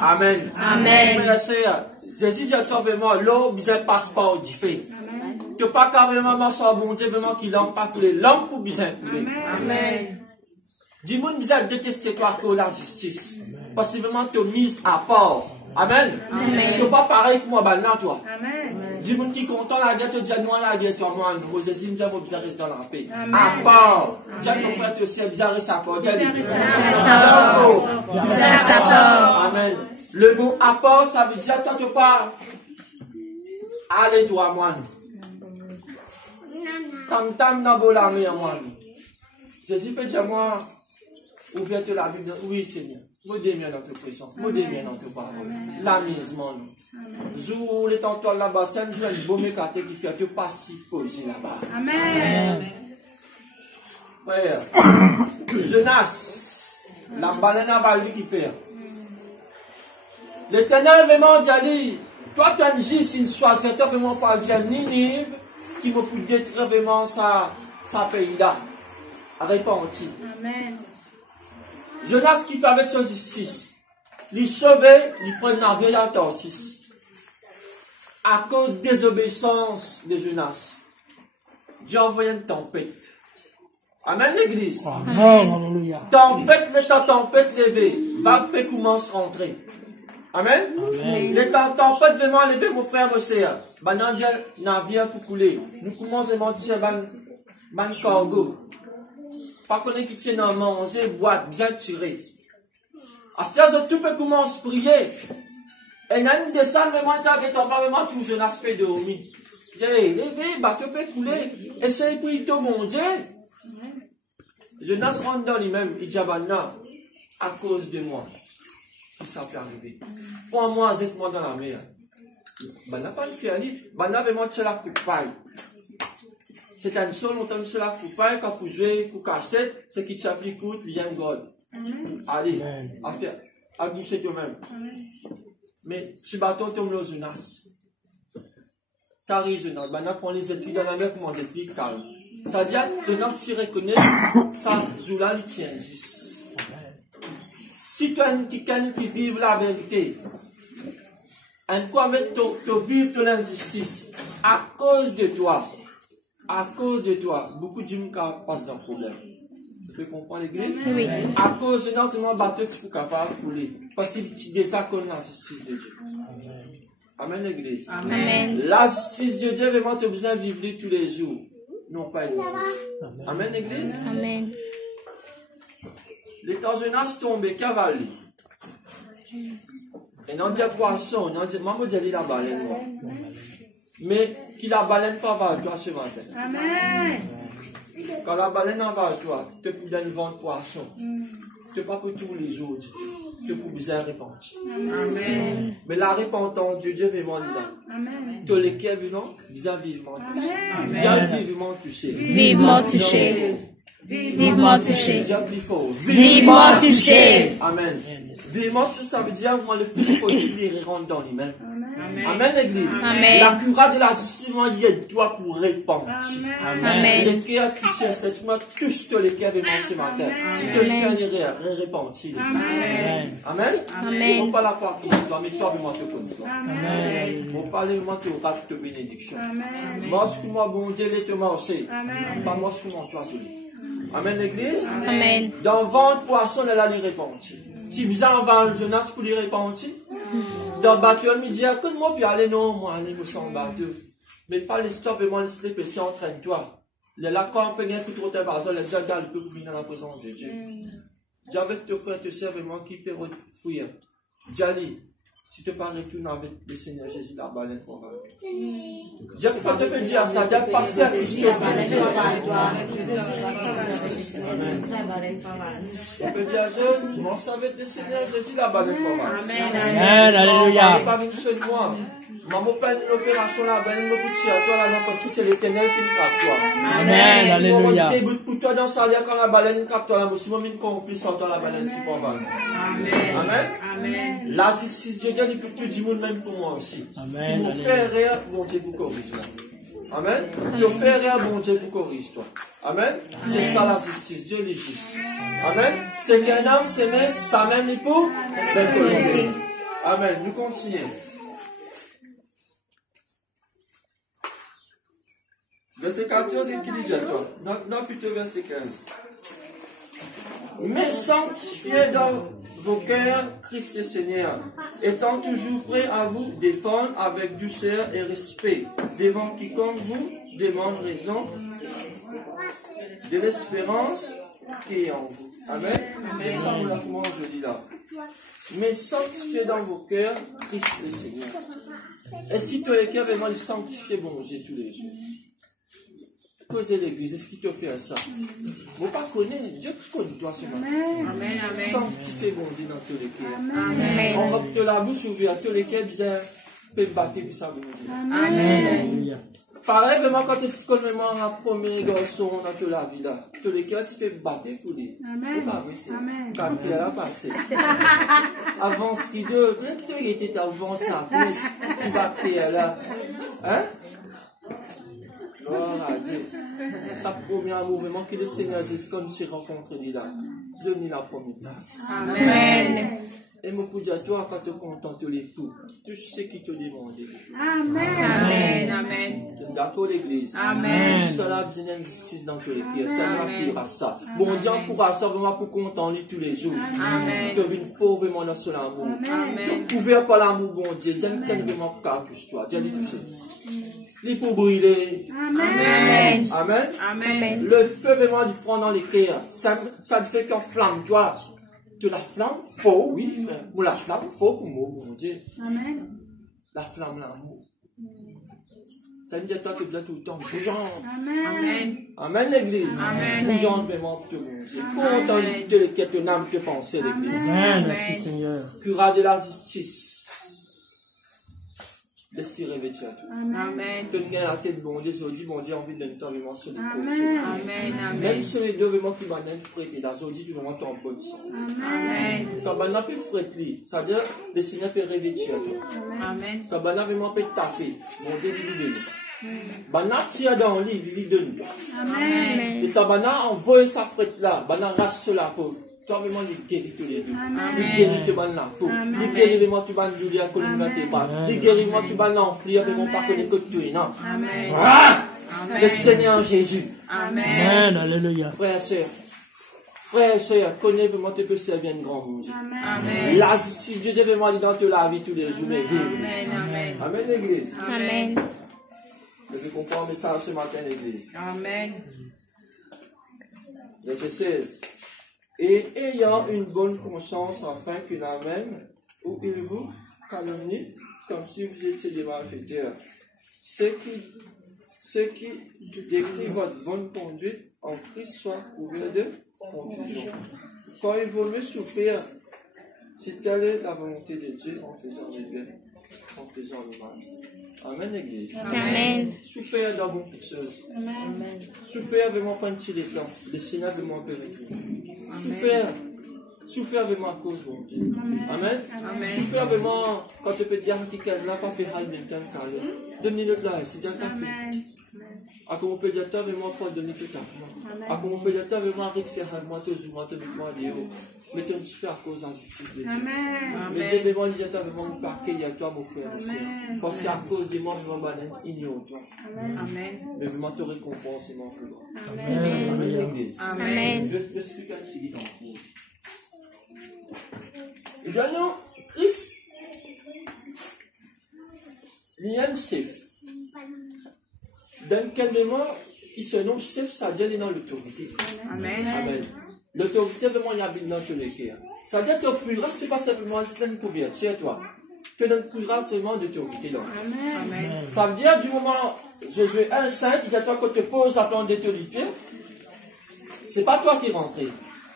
Amen. Jésus dit à toi vraiment, l'eau bizarre passe pas au diffé. Tu n'as pas carrément sur bon Dieu vraiment qu'il n'a pas tous les langues pour bizarre couler. Amen. Dis-moi bizarre détester toi que la justice. Parce que vraiment tu es mise à part. Amen. Tu n'es pas pareil que moi, là, toi. Dis-moi qui est content la guerre, tu dis non la guerre, toi, moi, en gros, Jésus me dit, vous bizarre reste dans la paix. À part. Dis à ton frère, tu sais, bizarre reste à part. Amen. Le mot à part, ça veut dire, toi, tu pas. Allez, toi, moi. Tam dans beau la mer, moi. Jésus peut dire, moi, ouvre-toi la Bible. Oui, Seigneur. Vous démiez dans toute présence, vous démiez dans toute parole. La mise, mon nom. Zou les tantôt là-bas, c'est un beau mécaté qui fait que passif poésie là-bas. Amen. Frère, Jonas, la baleine à Bali qui fait. L'Éternel vraiment dit, toi tu as dit s'il soit cet homme vraiment pas dire Ninive qui va pour détruire vraiment sa pays-là. Répandu. Amen. Jonas qui fait avec son justice, il sauvait, il prend un navire dans le Tarsis. À cause de désobéissance de Jonas, Dieu a envoyé une tempête. Amen, l'église. Amen, alléluia. Tempête, l'état tempête levée, vague commence à rentrer. Amen. L'état tempête vraiment levé, mon frère, mon sœur. Maintenant, Dieu a un navire pour couler. Nous commençons à mentir, ban cargo. Pas qu'on est qui tient dans manger, boîte, bien tiré. À ce temps, tout peut commencer à prier. Et là, nous descendons vraiment, tant que tu n'as pas vraiment tout un aspect de homi. Dis, levez, bateau peut couler. Essayez de prier tout mon Dieu. Jonas rentre dans lui-même, il dit, non, à cause de moi, ça peut arriver. Prends-moi, jette-moi dans la mer. Ben, n'a pas le fait, ben, là, vraiment, tu la coupaille. C'est un seul, on t'a mis la coupaille, quand vous jouez, pour cassette, c'est qui t'applique, vient God. Allez, à glisser toi-même. Mais, tu bateau, tu me Jonas. T'arrives, Jonas, ben, là, prends les études dans la mer, comment c'est dit, calme. Ça veut dire, Jonas s'y reconnaît, ça, Zoula, il tient juste. Si tu as quelqu'un qui vit la vérité, en quoi mettre te vivre de l'injustice, à cause de toi, beaucoup de gens passent dans le problème. Tu peux comprendre l'église? Oui. À cause de non seulement bateau, tu es capable de couler. Parce que tu désaccordes l'injustice de Dieu. Amen, l'église. Amen. La justice de Dieu, vraiment, tu as besoin de vivre tous les jours. Non, pas une chose. Amen, l'église. Amen. L'état Jonas tombe, cavalier. Et non, dit poisson, non, dit, maman dit la baleine. Mais qui la baleine pas vers toi ce matin. Amen. Quand la baleine en vers toi, tu peux donner vendre poisson. Tu pas pour tous les jours. Tu peux bien répandre. Amen. Mais la repentance de Dieu vraiment là. Amen. Tous les cœurs vivants, bien vivement touchés. Bien vivement touchés. Vivement touchés. Vivement touché. Dis plus fort. Vivement touché. Amen. Vivement touché, ça veut dire, moi, le Fils prodigue, il rentre dans lui-même. Amen, l'église. Amen. La cura de la discipline, il aide-toi pour répandre. Amen. Les cœurs chrétiens, laisse-moi tous les cœurs vraiment ce matin. Si tu le cœur est répandu. Amen. Amen. On parle à part de toi, mais toi, vraiment, te connais. Amen. On parle vraiment de ta bénédiction. Moi, ce que moi, bon Dieu, les te marcher. Pas moi, ce que moi, tu as tout. Amen, l'église. Amen. Dans le ventre, poisson, elle a les répandus. Si vous avez le Jonas pour les répandre, dans le bateau, il me dit, que moi, puis aller, non, moi, aller, me sens bateau. Mais pas les stop et moi, les slip, et si entraîne-toi. Les lacs, peut bien tout trop de bazar, les gens, ils peuvent venir dans la présence de Dieu. Dieu avec tes frères, tes sœurs, et moi, qui peut fouiller. Jali, si tu parles retourner avec le Seigneur Jésus, la baleine pour va. Dieu te peut dire ça, Dieu passer à Christophe. On peut dire, je m'en avec le Seigneur Jésus, la baleine pour va. Amen. Alléluia. Pas une seule moi. Maman fait une opération là, ben une petite à toi là, non, parce que c'est l'éternel qui nous capte toi. Amen. Alléluia. Si mon pour toi dans sa quand la baleine capte toi là, si mon mine complice en toi la baleine si pas mal. Amen. Amen. Là, si Dieu dit, il peut tout dire même pour moi aussi. Amen. Si vous faites rien, bon Dieu vous corrige là. Amen. Tu fais rien, bon Dieu vous corrige toi. Amen. C'est ça la justice. Dieu est juste. Amen. C'est qu'un homme s'aimait sa même époux. Amen. Nous continuons. Verset 14, et qui dit à toi? Non, plutôt verset 15. Mais sanctifiez dans vos cœurs Christ le Seigneur, étant toujours prêt à vous défendre avec douceur et respect, devant quiconque vous demande raison de l'espérance qui est en vous. Amen. Et ça, comment je dis là. Mais sanctifiez dans vos cœurs Christ le Seigneur. Et si tu es le cœur vraiment sanctifié, bon Dieu, tous les jours. Causer l'église, est-ce qu'il te fait ça? Vous ne connaissez pas, Dieu connaît toi ce matin. Amen. Sanctifié bon Dieu dans tous les cœurs. Amen. On va te la bouche ouverte, tous les cœurs bizarres, peut battre du ça. Amen. Pareil, vraiment, quand tu connais un premier garçon dans toute la vie, là, tous les cœurs, tu peux battre pour lui. Amen. Quand tu as passé. Avant ce qui doit, tu étais avance la vie, tu vas te là. Hein? Gloire à Dieu. Ça promet un mouvement que le Seigneur Jésus, quand nous s'est rencontrés là, donne la première place. Amen. Et moi, pour dire à toi, quand tu contentes l'époux, tout ce qui te demande. Amen. Amen. D'accord, l'église. Amen. Cela a besoin d'injustice dans tous les cœurs. Ça nous affirmera ça. Bon Dieu encourage ça vraiment pour contenter tous les jours. Amen. Tu as une faux vraiment dans son amour. Amen. Tu couvert par l'amour, bon Dieu. Dieu ne t'aime vraiment qu'à tous toi. Dieu dit tout ça. Les pour brûler. Amen. Amen. Amen. Le feu vraiment du prend dans les cœurs. Ça te fait qu'en flamme, toi. Tu la flamme, faux, oui, frère. Ou la flamme, faux pour moi, mon Dieu. Amen. La flamme, l'amour. Ça veut dire toi, tu es déjà tout le temps bougeant. Amen. Amen, l'église. Amen. Bougeant vraiment tout le monde. Content de quitter les quêtes, ton âme te penser, l'église. Amen. Merci Seigneur. Cura de la justice. Laisse-y revêtir tout. Amen. Tenir la tête, bon Dieu, je dis, bon Dieu, envie de donner ton vraiment sur les Amen. côtés. Même Amen. sur les deux vraiment qui m'ont frété, dans aujourd'hui, tu vraiment en bonne santé. Amen. Quand on a pu fréter, c'est-à-dire, le Seigneur peut revêtir tout. Amen. Quand on a vraiment pu taper, bon Dieu, il lui donne. On a tiré dans le lit, il lui donne. Amen. Et quand on a envoyé sa frette là, on a rassé sur la peau. Toi, vraiment, il guérit tous les deux. Il guérit tout la peau. Il guérit vraiment tout le douleur à communauté. Il guérit vraiment tout le l'enflure, mais on ne pas connaître que tout. Non. Ah! Le Seigneur Jésus. Amen. Alléluia. Frères et sœurs, connais vraiment que c'est bien grand monde. Amen. La justice de Dieu vraiment dans toute la vie tous les jours. Amen. Amen, l'église. Amen. Je vais comprendre ça ce matin, l'église. Amen. Verset 16. Et ayant une bonne conscience afin qu'il amène où il vous calomnie comme si vous étiez des malfaiteurs. Ceux qui décrivent votre bonne conduite en Christ soient couverts de confusion. Quand il vaut mieux souffrir, si telle est la volonté de Dieu en faisant du bien, en faisant le mal. Amen, l'église. Amen. Souffert dans vos choses. Souffert vraiment quand il est temps. Le Seigneur veut m'en permettre. Souffert vraiment à cause de mon Dieu. Amen. Souffert vraiment quand tu peux dire à quelqu'un là, quand tu fais mal même temps, donnez-le là, c'est déjà tapé. À comment on peut dire ça, vraiment pas donner tout à comment on peut dire ça, vraiment arrête de faire un mois, mais tu me fais à cause de la justice de Dieu. Mais Dieu vraiment dit à toi, vraiment me parquer, il y a toi, mon frère aussi. Parce qu'à cause de moi, vraiment, balène, ignore toi. Mais vraiment te récompense, mon frère. Amen. Amen. Je vais expliquer un petit dans le cours. Et bien, non, Christ, il y a un chef. Dans quel moment, qui se nomme chef, ça dit dans l'autorité. Amen. Amen. L'autorité, vraiment, il y a bien dans le cœur. Ça veut dire que tu plus grâce, ce n'est pas simplement une couverture, toi. Tu donnes plus grâce seulement d'autorité. Amen. Ça veut dire, du moment, je joue un saint, il dit à toi que tu poses à ton d'autorité, ce n'est pas toi qui es rentré.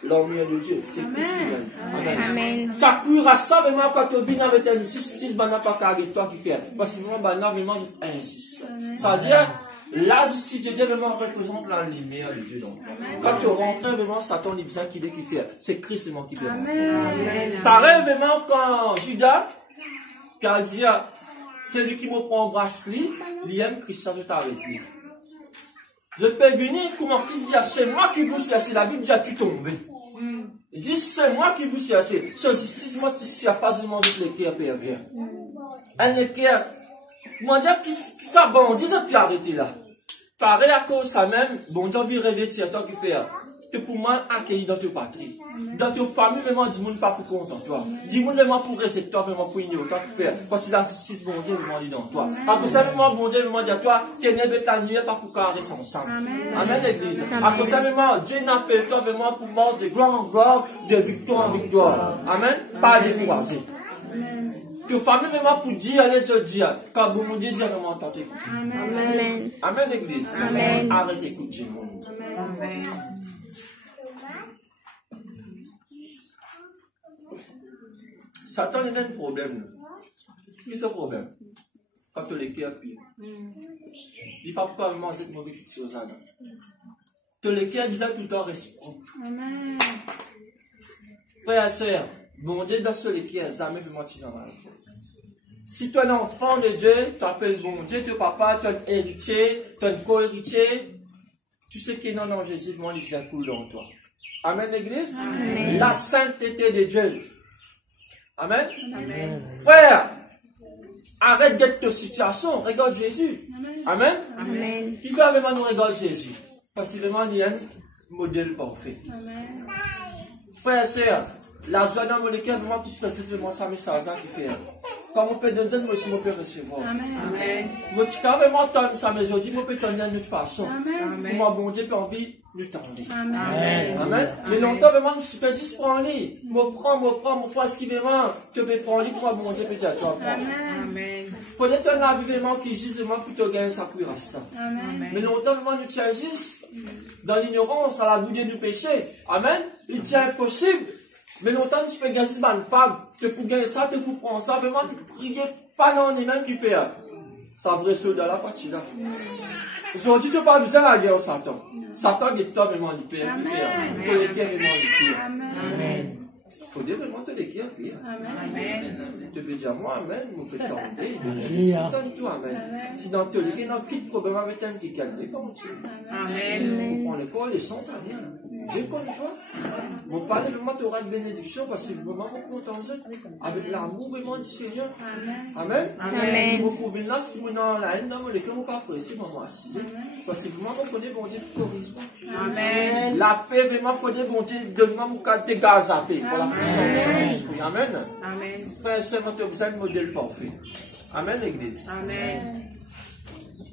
L'homme de Dieu, c'est Christ lui-même. Amen. Amen. Ça cuira ça vraiment quand tu viens avec une justice, pas toi qui fait. Parce que vraiment, vraiment, injustice. Ça veut dire, la justice de Dieu vraiment représente la lumière de Dieu. Donc. Quand tu rentres, vraiment, Satan, il vient qui fait. C'est Christ vraiment qui fait. Pareil, vraiment, quand Judas, quand il dit, celui qui me prend en bracelet, il aime Christ, ça je t'arrête. Je peux venir, comment Christ dit, c'est moi qui vous cherche. La Bible dit, tu tombes. Il dit, c'est moi qui vous cherche. Ce justice, moi, tu ne sais pas seulement de l'équerre pervers. Un équerre, comment dire, qui s'abandonne, ça peut arrêter là. Pareil à cause ça même, bon Dieu veut révéler à toi qui fait, que pour moi accueillir dans ta patrie. Dans ta famille, vraiment, dis-moi pas pour content toi. Dis-moi vraiment pour rester toi, vraiment pour ignorer toi qui fait. Parce que la justice, bon Dieu, vraiment dit dans toi. À cause ça, vraiment, bon Dieu, vraiment dit à toi, t'es né de la nuit, pas pour carrer son sang. Amen, l'église. À cause ça, vraiment, Dieu n'appelle toi vraiment pour mort de gloire en gloire, de victoire en victoire. Amen. Pas décourager. Que famille vraiment pour dire, allez se dire, quand vous me dites, dire vraiment, t'as écouté. Amen. Amen, l'église. Amen. Arrête d'écouter le monde. Amen. Satan, il a un problème. Quel est ce problème? Quand tu les cœurs pire. Il ne parle pas vraiment cette mauvaise chose. Tu les cœurs, il tout le temps respect. Frères et sœurs, bon Dieu, dans ce cœur, jamais ne mentir dans la vie. Si tu es un enfant de Dieu, tu appelles bon Dieu, ton papa, tu es un héritier, tu es un co-héritier, tu sais qu'il est dans Jésus, il bien cool dans toi. Amen, l'église? Amen. La sainteté de Dieu. Amen. Amen. Frère, arrête d'être ta situation, regarde Jésus. Amen. Amen. Qui peut vraiment nous regarder Jésus? Parce que vraiment, il y a un modèle parfait. Amen. Frère et sœur, la joie dans mon cœur, vraiment, pour présenter ça, message qui fait. Quand on peut donner, moi aussi, on peut recevoir. Amen. Vous dites quand vraiment tendre ça, mais aujourd'hui, on peut donner d'une autre façon. Amen. Pour moi, bon Dieu, peut envie de tendre. Amen. Amen. Mais longtemps, vraiment, je peux juste prendre les. Me prends, ce qui vraiment, tu peux prendre les, pour moi, bon Dieu, peut dire toi. Amen. Faut être un avivement qui justement pour te gagner sa cuirasse. Mais longtemps, vraiment, nous tiens juste dans l'ignorance, à la bouille du péché. Amen. Il tient impossible. Mais longtemps, tu peux gagner une femme, tu peux gagner ça, tu peux prendre ça, vraiment, tu peux prier pas dans les mêmes qui fait. Ça vrai soldat là, partie là. Aujourd'hui, tu n'as pas besoin de la guerre au Satan. Satan est toi vraiment l'hyper. Il faut les guerres vraiment l'hyper. Amen. Il faut dire vraiment te les guerres. Amen. Tu veux dire moi, amen, vous pouvez tenter. Donne-toi, amen. Si dans tous les cas, il y a un problème avec un qui calme, amen. On les quoi, les sons, t'as rien. Dieu connaît toi. Vous parlez vraiment, tu auras une bénédiction parce que vraiment, vous comptez avec l'amour vraiment du Seigneur. Amen. Si vous pouvez là, si vous êtes dans la haine, dans les cas, vous ne pouvez pas apprécier, vous assisez. Parce que vraiment, vous connaissez bon Dieu pour corriger. Amen. La paix, vraiment, vous connaissez bon Dieu, donne-moi mon cas de gaz à paix pour la puissance de l'esprit. Amen. Frère et sœur, tu as besoin de modèle parfait. Amen, l'église. Amen.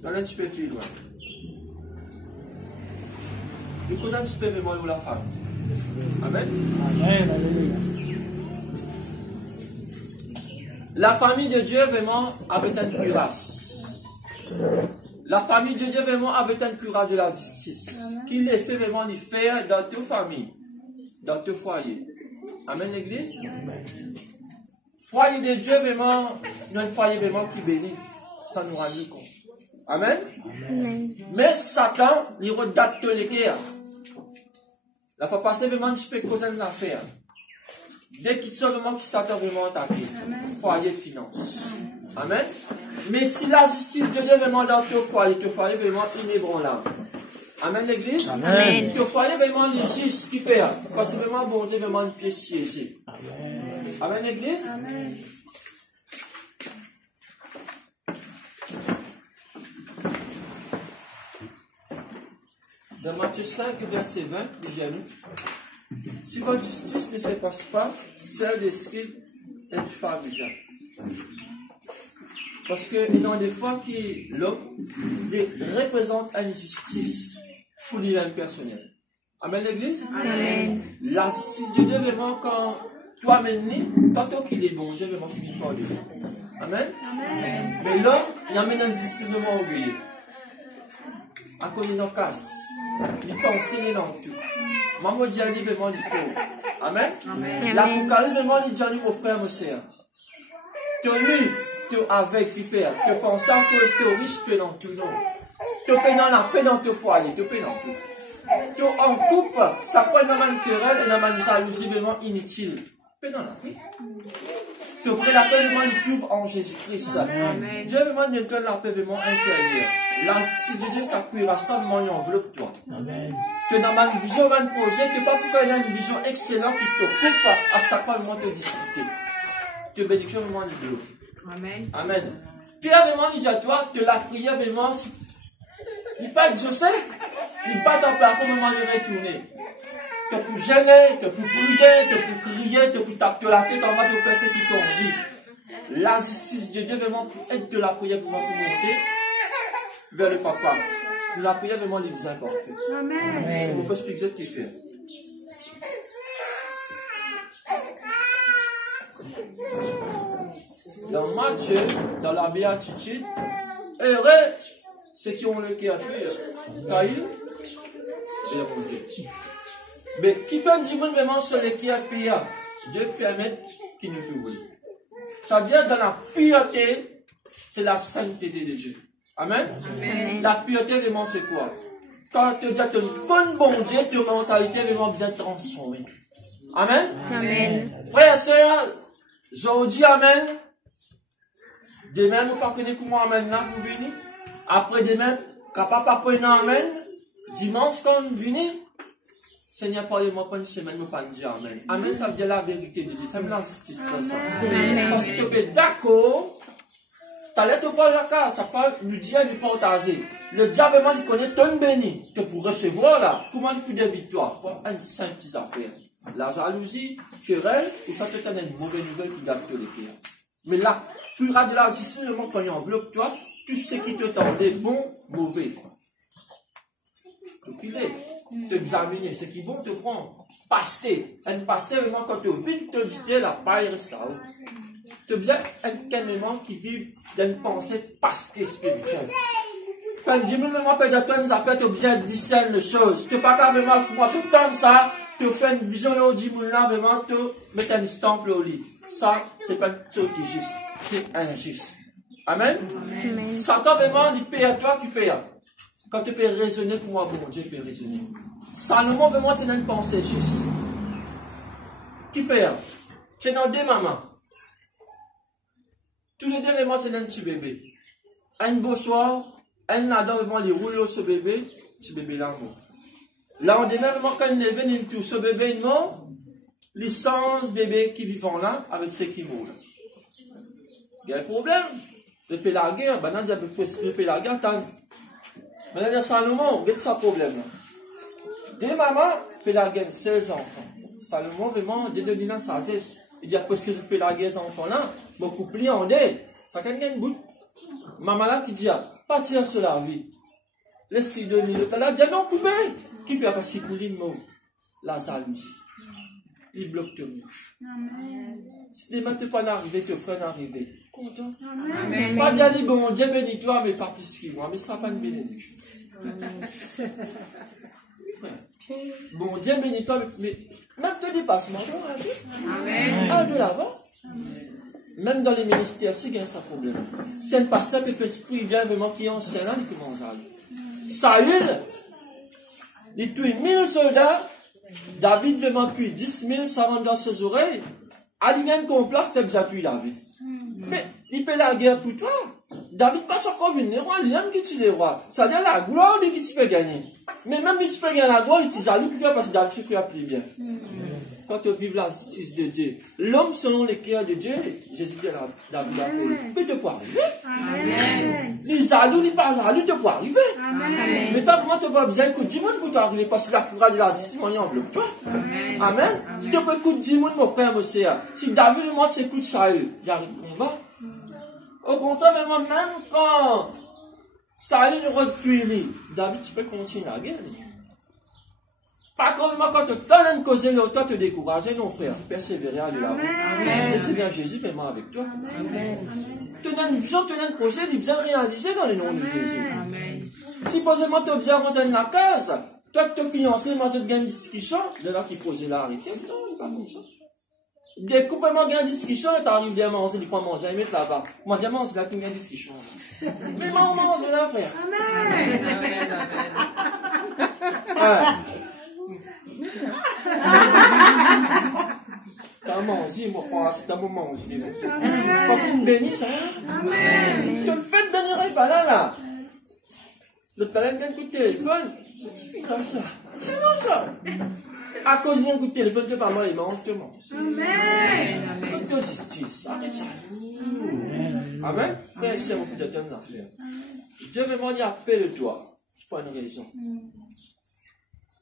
Dans un petit peu plus loin. Du coup, un petit peu mémoire de la femme. Amen. Amen. Alléluia. La famille de Dieu vraiment avait une cuirasse. La famille de Dieu vraiment avait une cuirasse de la justice. Qu'il les fait vraiment les faire dans toute famille, dans tout foyer. Amen, l'église. Amen. Foyer de Dieu, vraiment, nous un foyer vraiment qui bénit. Ça nous rend compte. Amen. Amen. Mais Satan, il redate les guerres. La fois passée, vraiment, tu peux causer une affaire. Dès qu'il sort vraiment qui Satan vraiment attaqué. Foyer de finance. Amen. Mais si la justice de Dieu vraiment dans ton foyer vraiment inébranlable. Amen, l'église. Amen. Ton foyer vraiment légiste, ce qu'il fait. Parce que vraiment, bon Dieu, vraiment, le pied siégé. Amen, l'église. Amen. Dans Matthieu 5, verset 20, déjà lu. Si votre justice ne se passe pas, celle des scribes est fabuleux. Parce que, il y a des fois que l'homme représente une justice pour lui-même personnel. Amen, l'église? Amen. La justice de Dieu, vraiment, quand toi, maintenant, toi, qu'il est bon, Dieu, vraiment, qui vient par Dieu. Amen? Mais l'homme, il amène un justice vraiment orgueilleux. À cause de nos casses. Il pense, il est dans tout. Maman dit, il est vraiment du pauvre. Amen? L'Apocalypse, vraiment, il dit, mon frère, mon soeur. Tu nu, tu avec, tu fais. Tu penses à cause, tu riche, tu es dans tout, non. Tu es dans la paix dans ton foyer, tu es dans tout. Tu en coupe, ça fait une querelle et une jalousie vraiment inutile. Tu es dans la paix. Tu fais la paix vraiment, il trouve en Jésus-Christ. Dieu vraiment nous donne la paix vraiment intérieure. La justice de Dieu s'appuiera seulement en enveloppe toi. Amen. Tu es dans ma vision, un projet, tu n'es pas pourquoi il y a une vision excellente qui te coupe à chaque fois vraiment te discuter. Tu es bénédiction vraiment du boulot. Amen. Amen. Pierre vraiment dit à toi que la prière vraiment, il n'est pas exaucé, il n'est pas dans le moment de retourner. Tu peux gêner, tu peux prier, tu peux crier, tu peux taper la tête en bas de faire ce qui t'ont dit. La justice de Dieu vraiment pour être de la prière vraiment pour monter vers le papa. La prière vraiment les besoins parfaits. Amen. On peut expliquer ce qu'il fait. Dans Matthieu, dans la béatitude, heureux ceux qui ont le cœur pur, car ils verront Dieu. Mais qui fait du monde vraiment sur le cœur pur, Dieu permet qu'il nous l'oublie. C'est-à-dire, dans la pureté, c'est la sainteté de Dieu. Amen. Amen. La pureté, vraiment, c'est quoi? Quand tu dis à ton bon Dieu, ta mentalité est vraiment bien transformée. Amen. Amen. Frères et sœurs, je dis Amen. Demain, nous ne connaissons pas comment Amen là pour venir. Après demain, capable de prendre Amen. Dimanche, quand nous venons, Seigneur, parlez-moi pas une semaine, nous ne pas dire Amen. Amen, ça veut dire la vérité de Dieu. Ça veut dire la justice. Parce que tu es d'accord. Tu as te parler la case, ça fait nous dire du partager. Le diable, il connaît ton béni. Que pour recevoir là, comment il peut des victoires? Pour une simple petite affaire. La jalousie, querelle, et ça peut être une mauvaise nouvelle qui gâte tous les cœurs. Mais là, tu auras de la justice, quand il enveloppe toi, tout ce qui te tendait, bon, mauvais. Tu piler, t'examiner, ce qui est bon, te prendre. Pasteur. Un pasteur, vraiment, quand tu vite te dis, la paille reste là-haut. Tu as besoin d'un moment qui vit d'une pensée pasteur spirituelle. Quand dis moi peut dire toi nous a fait tu as besoin de discerner les choses. Tu pas qu'à vraiment pour moi tout le temps ça, tu fais une vision là dis moi là vraiment tu mets un stamp au lit. Ça c'est pas une chose qui est juste, c'est injuste. Amen. Amen. Satan vraiment il paye à toi qui fait. Quand tu peux raisonner pour moi bon Dieu peut raisonner. Salomon vraiment tu as une pensée juste. Qui fait? Tu es dans deux mamans. Tous les deux vraiment tu as un petit bébé. Un beau soir. Elle n'a pas vraiment les rouleaux ce bébé là mort. Là, on dit même quand il est venu tout, ce bébé est mort, les 100 bébés qui vivent là avec ceux qui mourent. Il y a un problème. Depuis la guerre, maintenant, depuis la guerre, maintenant, il y a Salomon, il y a ce problème là. Des mamans, depuis la guerre, 16 enfants. Salomon, vraiment, dès 2000 ça cesse. Il dit, parce que depuis la guerre, ces enfants là, beaucoup plus en dé, ça gagne une bout. Maman là qui dit, partir sur la vie. Laissez 2 minutes. Elle a dit, non, coupé. Qui fait parce qu'il coule une mot? La jalousie. Il bloque tout. Si demain tu n'es pas arrivé, tes frères n'arrivent. Content. Amen. Pas dire, bon, Dieu bénis toi, mais pas plus que moi. Mais ça n'a pas de bénédiction. Frère, Bon Dieu bénis toi, mais même te dépassement, Amen. de l'avant. Même dans les ministères, c'est qu'il y a un problème. C'est un pasteur qui peut esprit bien vraiment qui est ancien là, il commence à aller. Saül, il tue 1000 soldats. David vraiment tue 10 000 savants dans ses oreilles. Aliment complet, c'était déjà tué David. Mais il fait la guerre pour toi. David pas encore venu les rois, il aime qui tue les rois. C'est-à-dire la gloire de qui tu peux gagner. Mais même si tu peux gagner la gloire, il t'a lui parce que David fait plus bien. Quand tu vives la justice de Dieu, l'homme selon les cœurs de Dieu, Jésus dit à David, peut te pas arriver. Amen. Les jaloux, les pas jaloux, te pas arriver. Amen. Mais tant que tu pas besoin de 10 000 pour t'arriver, parce que la courage de la discipline, il enveloppe toi. Amen. Si tu peux écouter 10 000, mon frère, mon sœur, si David et moi, tu écoutes Saül, il y a un combat. Au contraire, même quand Saül est reculé, David, tu peux continuer la guerre. Par contre, quand tu donnes une cause, l'autre te décourager, non frère, persévérer à l'avant. Et c'est bien Jésus, mais moi avec toi. Tu as une vision, tu as un projet, il bien réalisé dans le nom de Jésus. Si posément tu as besoin de la case, toi que tu fiancé, moi je gagne une discussion, de là qui posait l'arrêté, non, il n'est pas comme ça. Découpement gagne une discussion, et tu arrives bien manger, il prend manger, il met là-bas. Moi, dis c'est là qu'il y a une discussion. Mais moi, on mange là, frère. T'as mangé, moi, t'as mangé. Parce que béni, ça. Tu le fais de donner pas là. Le talent d'un coup de téléphone, c'est typique ça. C'est bon ça. À cause d'un coup de téléphone, tu pas mal, il mange, tu manges. Amen. Toute justice, arrête ça. Amen. Frère, c'est mon petit temps d'affaires. Dieu me demande à faire de toi. Pour une raison.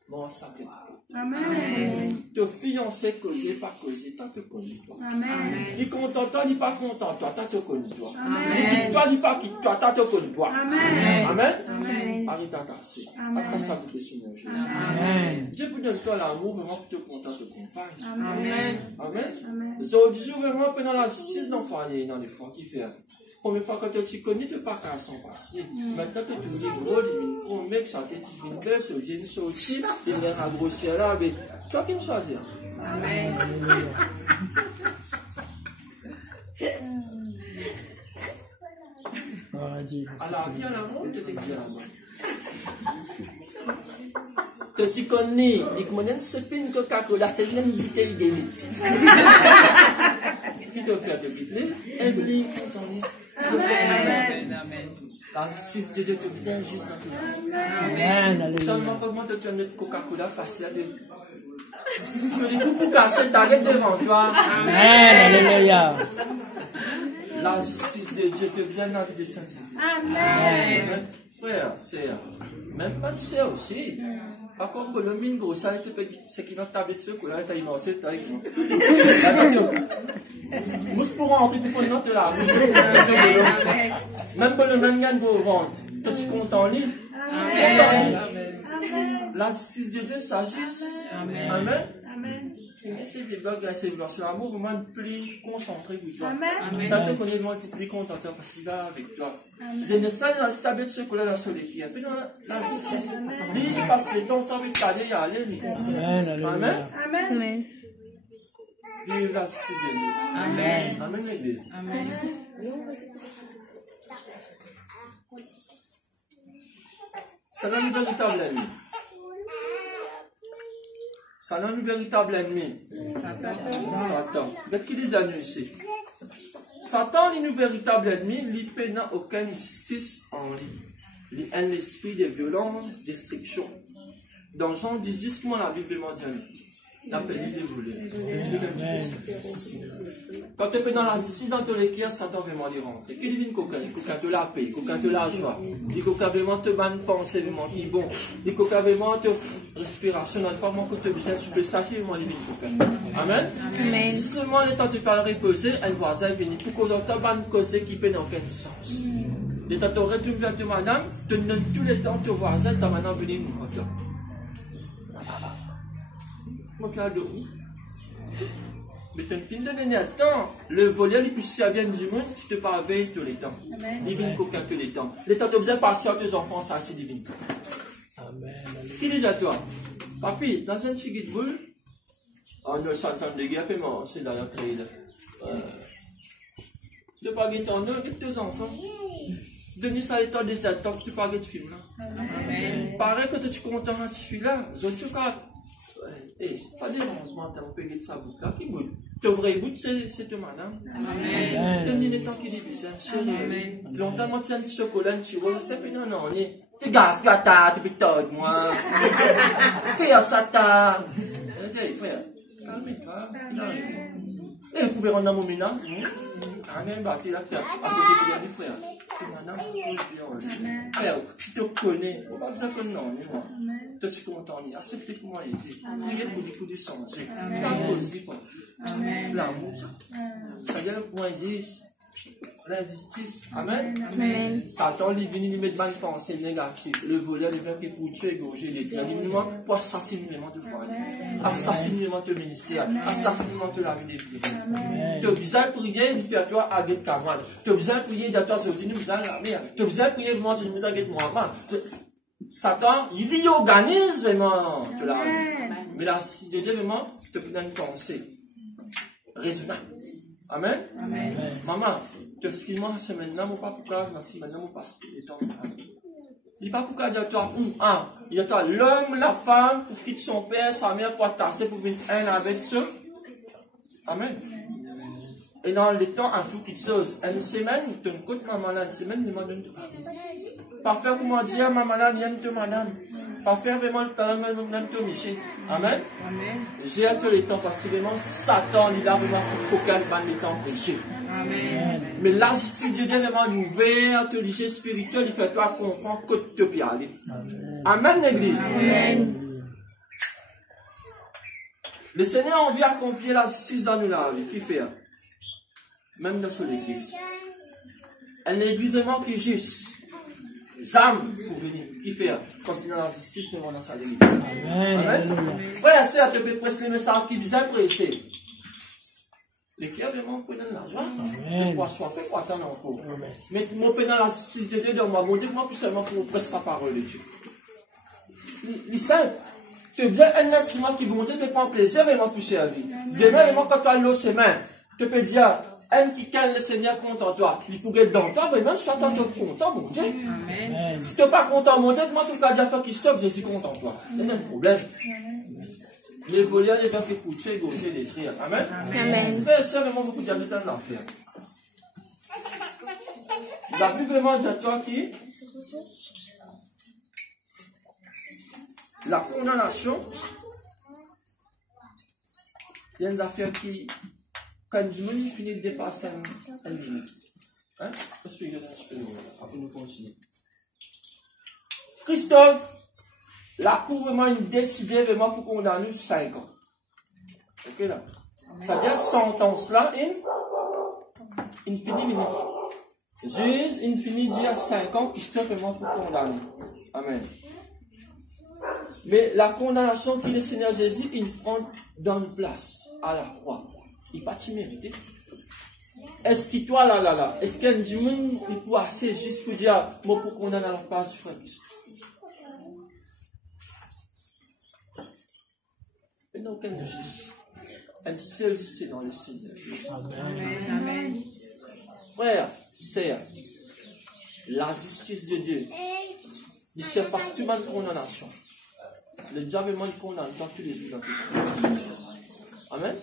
Bon, ça t'aide. Amen. Te fiancé, causer, pas causer, t'as te connu toi. Amen. Il content toi, il pas content toi, t'as te connu toi. Amen. Toi, il pas quitte toi, t'as te connu toi. Amen. Amen. Amen. Arrête d'attacher. Amen. Attache avec le Seigneur Jésus. Amen. Dieu vous donne toi l'amour, vraiment que te content, te compagne. Amen. Amen. Amen. So, du jour vraiment pendant la justice d'enfant, dans les fois qui fait. Première fois quand tu connais, tu pas qu'à son passé. Maintenant, tu te dis, gros, les micros, mec, ça t'est une belle, ce génie, ce aussi, il y a un grossier là, mais toi qui me choisis. Amen. Alors, il y a l'amour, tu te dis l'amour. Tu connais, les commandes se pinent Coca-Cola, c'est une bouteille de litre. Qui te fait te quitter, oublie, content. Amen. La justice de Dieu te vient juste dans tout ça. Amen. Alléluia. Seulement comment tu as mis Coca-Cola facile à te. Tu dis coucou cassette, t'arrêtes devant toi. Amen. Alléluia. La justice de Dieu te vient dans la vie de Saint-Jésus. Amen. Frère, sœur, même pas de sœur aussi. Par contre, pour le mine gros, ça, c'est qui dans ta table de secours, là, t'as immense, t'as écrit. Vous pourrez entrer pour une note là. Même pour le même gain pour vendre. Toi, tu comptes en ligne. Amen. La justice de Dieu, ça juste. Amen. Amen. Amen. Essaye de garder ces gloires sur l'amour, vraiment plus concentré pour toi. Amen. Ça te connaît vraiment plus content parce qu'il va avec toi. Je ne sais pas si tu as de ce que là sur l'équipe. Et puis dans la justice, il passe le temps avec ta vie à aller, mais Amen. Alléluia. Amen. Amen. Vive la justice de Dieu. Amen. Amen, l'église. Amen. C'est un véritable ennemi. C'est un véritable ennemi. Satan. Qu'est-ce qu'il dit à nous ici? Satan est un véritable ennemi. Il n'a aucune justice en lui. Il a un esprit de violence, de destruction. Dans Jean 10, comment la Bible mentionne? L'appel de voler. Quand tu es dans la justice, dans tous les cas, Satan veut m'en y rentrer. Qu'il dit coca, il coca de la paix, il coca de la joie, il coca vraiment te bonne pensée, vraiment qui bon, il coca vraiment te respiration dans le format que tu as besoin, tu peux sachez vraiment il coca. Amen. Amen. Si seulement le temps de parler reposer, un voisin vient pour qu'on t'as bonne cause qui peut dans aucun sens. Le temps de retourner vers toi, madame, te donne tous les temps ton voisin, t'as maintenant venu une fois. Mon frère de où? Mais tu ne de donner un temps. Le volet, il peut servir du monde si tu ne pas veiller tous les temps. Il vient coquin tous les temps. Les temps, tu as besoin de passer à tes enfants, ça c'est divin. Amen. Qui dit à toi? Papi, dans un petit guide boule, on a s'entendre de guerre, c'est dans notre île. Tu pas guetter en eux, guette tes enfants. Demi ça l'état des attentes, tu pas guetter film là. Pareil que tu es content de celui-là, je te cas. C'est pas dérangement, tu peux guetter sa boucle là, qui boule. Ton vrai bout, c'est toi, madame. Demi le temps qui est bizarre, chérie. Longtemps, moi, tu as un petit chocolat, tu vois, c'est pas non, on est. Tu gasses, tu as tu peux t'aider, moi. Fais ça, t'as. Frère, calme-toi, il arrive. Et vous pouvez rendre mon mina. Rien battu là, frère. À côté de frère. Maintenant, frère, si tu connais, faut pas dire que non, moi. Tu es content, accepte comment il était. Il est pour des coups de changer. Pas causer pour l'amour, ça vient pour la justice. Amen. Satan, il vient, il met de bonnes pensées négatives. Le voleur, il vient pour tuer, égorger les trains. Il vient pour assassiner de foyer, assassiner de ministère, assassiner de la vie des prisons. Tu as besoin de prier, il fait à toi à des camarades. Tu as besoin de prier, de toi, tu as besoin de la mère. Tu as besoin de prier, vraiment, tu as besoin de Mohamed. Satan, il organise vraiment de la vie. Mais là, si Dieu, vraiment, tu peux donner une pensée raisonnable. Amen. Maman, tu sais moi la semaine là, mon papa, merci, maintenant, mon passe les temps. Il n'y a pas pourquoi dire toi, il y a toi l'homme, la femme, pour quitter son père, sa mère, pour tasser, pour venir un avec eux. Amen. Et dans les temps, en tout qui chose, une semaine, tu ne comptes maman là, une semaine, il m'a donné tout. Pas faire comment dire, maman là, viens te madame. Pas faire vraiment le talent, même te Michel. Amen. J'ai hâte les temps parce que vraiment, Satan, il a vraiment pour qu'aucun ban les temps péché. Amen. Mais là, si Dieu est vraiment ouvert, te lycée spirituel, il fait toi comprendre que tu peux y aller. Amen, l'église. Amen. Le Seigneur a envie d'accomplir la justice dans nos la vie. Qui fait? Même dans son église. Elle est l'église qui est juste. Âmes pour venir. Qui fait? Continuer la justice devant dans sa église. Amen. Frère et sœur, tu peux presser le message qui vient presser. Les qui vraiment prennent l'argent. De quoi soif, quoi attendre encore. Mais moi, dans la justice de Dieu, de moi, moi, plus seulement pour presser sa parole de Dieu. Les saints, tu as besoin d'un instrument qui vous montre, tu prends plaisir, vraiment plus servi. Demain, vraiment, quand tu as l'eau, ses mains, tu peux dire, un qui calme le Seigneur contre toi. Il pourrait être dans toi, mais même si tu es content, mon Dieu. Si tu n'es pas content, mon Dieu, moi, tu as déjà fait qu'il stoppe, je suis content, toi. Il y a un problème. Les voleurs, les gens qui pour tuer, égorger, détruire. Amen. Amen. Mais ça, vraiment, beaucoup de gens ont l'enfer. Il n'a plus vraiment dire toi qui. La condamnation, il y a une affaire qui. Quand du monde finit de dépasser un limite. Hein? Expliquez-moi un petit peu, après nous continuer. Christophe, la Cour vraiment décidé vraiment pour condamner 5 ans. Ok là? C'est-à-dire sentence là, il finit minute. Juge, il finit dire 5 ans, Christophe vraiment pour condamner. Amen. Mais la condamnation qui est le Seigneur Jésus, il prend dans une place à la croix. Il n'a pas mérité. Est-ce que toi là, est-ce qu'il y a du monde qui peut assez juste pour dire, moi pour condamner à la place du frère Christ? Il n'y a aucun justice. Un seul justice c'est dans le Seigneur. Amen. Frère, sœur, la justice de Dieu, il ne surpasse tout mal de condamnation. Le diable est condamné dans tous les jours. Amen.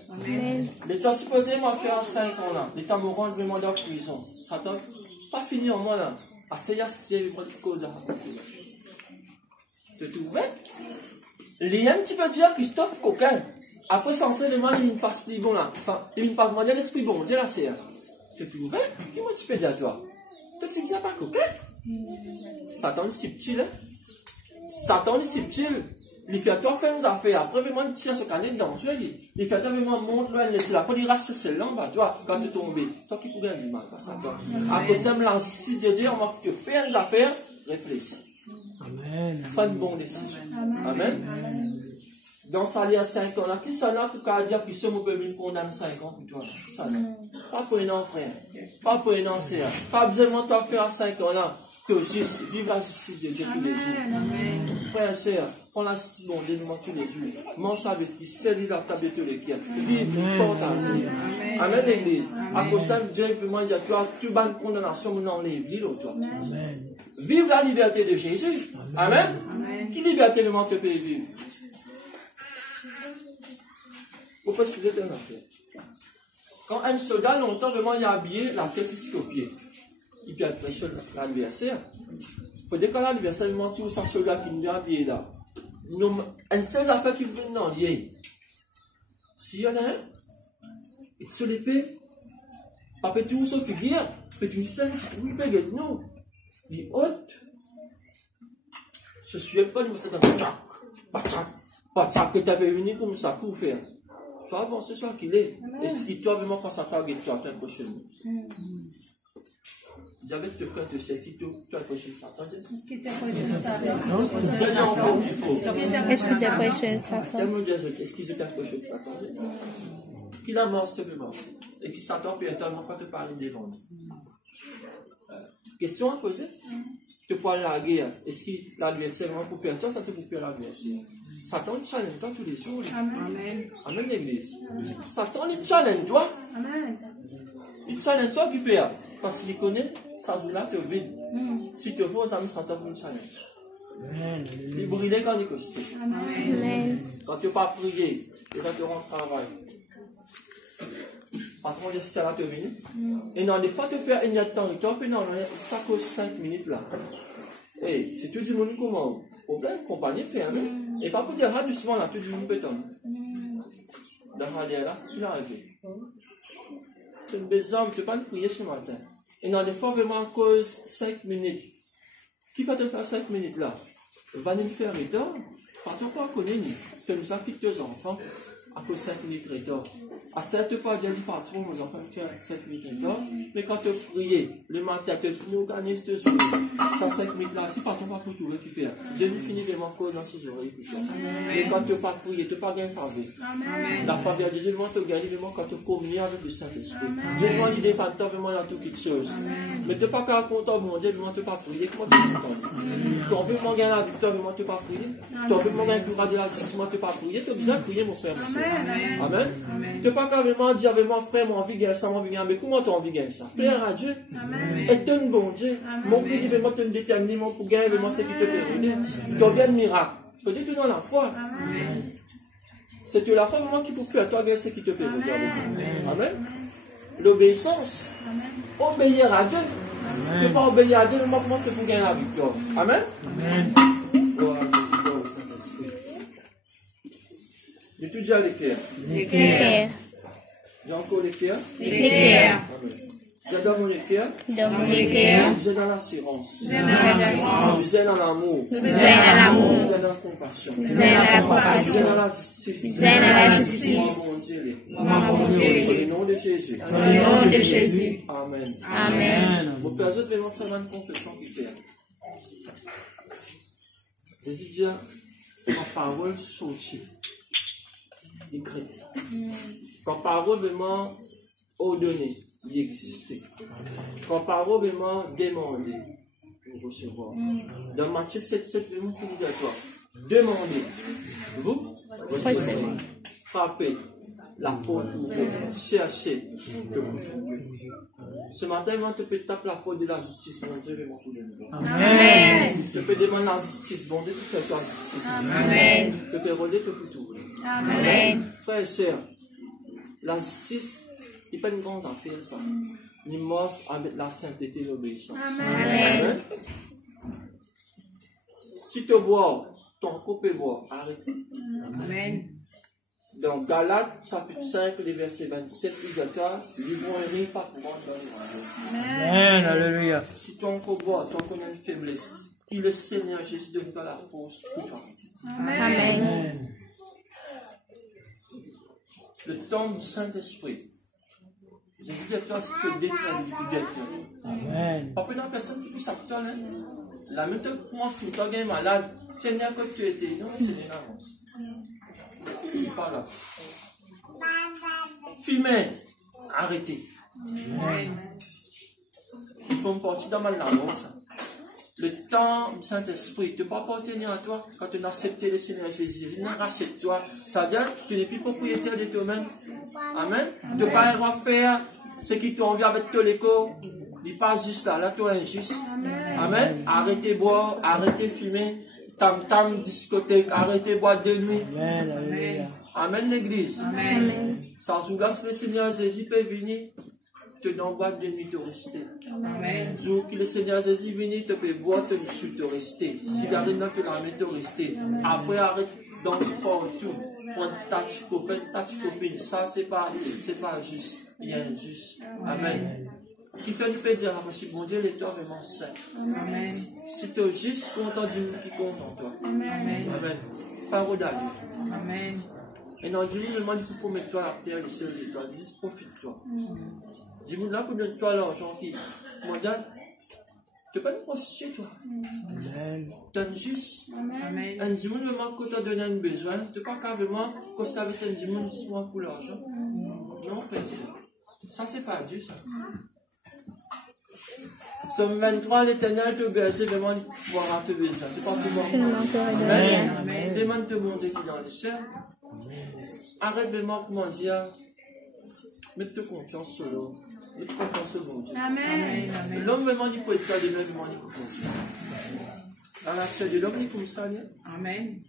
L'État supposément faire 5 ans là. L'État me rend vraiment dans la prison. Ça ne doit pas finir en moi là. À ce c'est votre cause là. Tu trouves? Il y a un petit peu dire Christophe coquin. Après, sensiblement, il ne passe plus bon là. Il ne passe pas de l'esprit bon. Dieu la serre. Tu trouves? Comment tu peux dire toi? Tu ne dis pas coquin? Satan est subtil. Satan est subtil. Il fait toi faire une affaire. Après, vraiment, il tire ce canette dans ce lit. Il fait toi vraiment monte loin, laisse la peau, il reste c'est là, bah, toi, quand tu tombes. Toi qui pourrais du mal, pas ça, toi. À cause de la justice de Dieu, on va te faire une affaire, réfléchis. Amen. Pas de bonne décision. Amen. Dans ça, il y a 5 ans, là, qui ça là, pour dire que si on peut venir condamner 5 ans pour toi? Ça là. Pas pour un an, frère. Pas pour un an, sœur. Pas besoin de toi faire 5 ans là. Toi aussi, vive la justice de Dieu tous les jours. Frères et sœurs, prends la justice bon Dieu tous les jours. Mange sa bêtise, saisis la table de tous les cœurs. Vive, porte à Dieu. Amen, l'église. À cause de ça, Dieu peut me dire, tu vas une condamnation, mais enlève l'île au toi. Vive la liberté de Jésus. Amen. Qui liberté le monde te peut vivre? Pourquoi est-ce que vous êtes un affaire? Quand un soldat, longtemps, vraiment, il a habillé la tête jusqu'au pied. Il peut être prêché l'adversaire. Il faut dire qu'à l'adversaire, il manque tout ça, soldat qui nous a habillé là. Une seule affaire qui veut nous lier. S'il y en a un, il te l'épée, pas petit sauf figure, petit seul, il peut être nous. Il est haute. Ce sujet pas, il me dit, pas que tu avais venu comme ça pour faire. Soit avancé, soit qu'il est. Et si toi, vraiment, face à ta gueule, tu as un prochain. J'avais te frère de ce qui tu as prochain Satan. Est-ce que tu as prochain Satan? Est-ce que tu as prochain Satan? Est-ce que tu as prochain Satan? Qui la mort, s'il te plaît, et qui Satan peut éternellement quand tu parles devant nous. Question à poser? Tu parles de la guerre. Est-ce que l'adversaire vraiment pour perdre toi, ça te pour perdre l'adversaire? Satan, il challenge toi tous les jours. Amen. Amen, l'église. Satan, il challenge toi. Amen. Il challenge toi qui fait. Parce qu'il connaît, ça vous là, c'est vide. Si tu veux, ça Satan vous challenge. Il brûle quand il coste. Amen. Quand tu n'as pas prié, et quand tu rentres au travail, patron de ce là te vient. Et dans des fois, tu fais un temps de temps, puis non, ça cause 5 minutes là. Et c'est tout le monde comment? Problème, compagnie fait, hein? Et pas pour dire, doucement là, tout le monde peut t'en. Dans la là, il est arrivé. C'est une belle arme, tu ne peux pas prier ce matin. Et dans des fois, vraiment, cause 5 minutes. Qui va te faire 5 minutes là? Va nous faire retard. Pas ton pas connaître. Fais nous ça quitte tes enfants. À cause 5 minutes retard. À ce stade, tu peux pas dire, patron, nos enfants faire 5 minutes retard. Mais quand tu pries, le matin, tu organises tes oreilles. Ça 5 minutes là, si patron pas pour tout le qui fait. Dieu lui finit de manquer dans ses oreilles. Mais quand tu n'as pas prié, tu n'as pas gagné faveur. La faveur de Dieu, vraiment, tu gagnes vraiment quand tu communies avec le Saint-Esprit. Dieu demande des femmes, vraiment dans toutes les choses. Mais tu n'es pas content, mon Dieu, vraiment, tu n'as pas prié. Comment tu es content? Tu veux gagner la victoire, vraiment, tu n'as pas prié. Tu veux gagner le courage de la justice, tu n'as pas prié. Tu as besoin de prier, mon frère. Amen. Tu n'as pas carrément dire, vraiment, frère, mon envie de gagner ça, mon envie de gagner. Mais comment tu as envie de gagner ça? Plaire à Dieu. Et tu es un bon Dieu. Mon prix, vraiment, tu me détermines pour gagner vraiment ce qui te permet. Tu as bien de miracle. Tu dis que dans la foi. C'est la foi vraiment qui peut faire toi gagner ce qui te permet. Amen. L'obéissance. Obéir à Dieu. Tu ne peux pas obéir à Dieu, mais comment c'est pour gagner la victoire? Amen. J'ai tout déjà les cœurs. Les cœurs. J'ai encore les cœurs. Les cœurs. J'ai dans mon cœur. Dans mon cœur. J'ai dans l'assurance. J'ai dans l'amour. J'ai dans l'amour. J'ai dans la compassion. J'ai dans la compassion. J'ai dans la justice. J'ai dans la justice. Mon Dieu. Au nom de Jésus. Au nom de Jésus. Amen. Amen. Vous faites vraiment faire une confession qui fait. Jésus dit, en parole sortie. Écrit. Quand parole vraiment ordonnée, il existait. Quand parole vraiment demandée, pour recevoir. Dans Matthieu 7, vraiment fini à toi. Demandez, vous recevez. Frappez, la porte ouverte. Cherchez, que vous trouvez. Ce matin, tu peux taper la porte de la justice, mon Dieu, et mon tout le monde. Amen. Tu peux demander la justice, bon Dieu, tu fais ta justice. Amen. Tu peux rôder, tu peux tout. Amen. Frères et sœurs, la justice n'est pas une grande affaire, ça. Ni mort avec la sainteté et l'obéissance. Amen. Si tu bois, ton couple peut boire, arrête. Amen. Dans Galates, chapitre 5, les versets 27, il dit l'ivrognerie pas pour rentrer dans le royaume. Amen. Alléluia. Si ton couple boit, ton couple a une faiblesse, puis le Seigneur Jésus donne pas la force pour partir. Amen. Le temps du Saint-Esprit. Jésus dit à toi, si tu détruis du détruis. Amen. Pas plus la personne qui peut s'acteur, la même temps que moi, si tu es malade, Seigneur, quand tu étais, non, Seigneur, avance. Pas là. Fumer, arrêtez. Il faut me porter dans ma langue. le temps du Saint-Esprit, tu ne peux pas appartenir à toi quand tu as accepté le Seigneur Jésus. Il rachète toi. Ça veut dire que tu n'es plus propriétaire de toi-même. Amen. Tu ne peux pas faire ce qui t'ont envie avec tous les corps. Il passe juste là, tu es injuste. Amen. Arrêtez boire, arrêtez fumer, tam-tam, discothèque, arrêtez boire de nuit. Amen. Alléluia. Amen l'église. Amen. Sans oublier le Seigneur Jésus peut venir te donner boîte de nuit te rester. Amen. Jour que le Seigneur Jésus venir te peut boire te te rester. Si la reine te la met te rester. Après arrête dans le sport et tout. Prends ta copine, ça c'est pas juste. Il est injuste. Amen. Qui fait nous peut dire, ah, monsieur, bon Dieu, il est toi vraiment saint. Amen. Si tu es juste, content du monde qui compte en toi. Amen. Amen. Parole d'aller. Amen. Et non, Dieu nous demande pour mettre toi la terre, les cieux, les étoiles. Dis, profite-toi. Dis-moi là, combien de toi l'argent qui. Mon dad, tu peux pas nous prostituer, toi. Amen. Donne juste. Amen. Un dis-moi vraiment que tu as donné un besoin. Tu peux pas carrément coster avec un dis-moi pour l'argent. Non, frère, ça, c'est pas Dieu, ça. Somme 23, l'Éternel te berger vraiment pourra te besoin. C'est pas pour moi. Je ne manquerai de Amen. rien. Amen. Demande de mon Dieu qui est dans les cieux. Arrête de comment dire. Mets-toi confiance sur l'homme. Mets-toi confiance sur mon Dieu. Amen. Amen. L'homme vraiment dit pour être toi, lui-même vraiment dit pour confiance. Dans la chair de l'homme, il est comme ça, lui. Amen.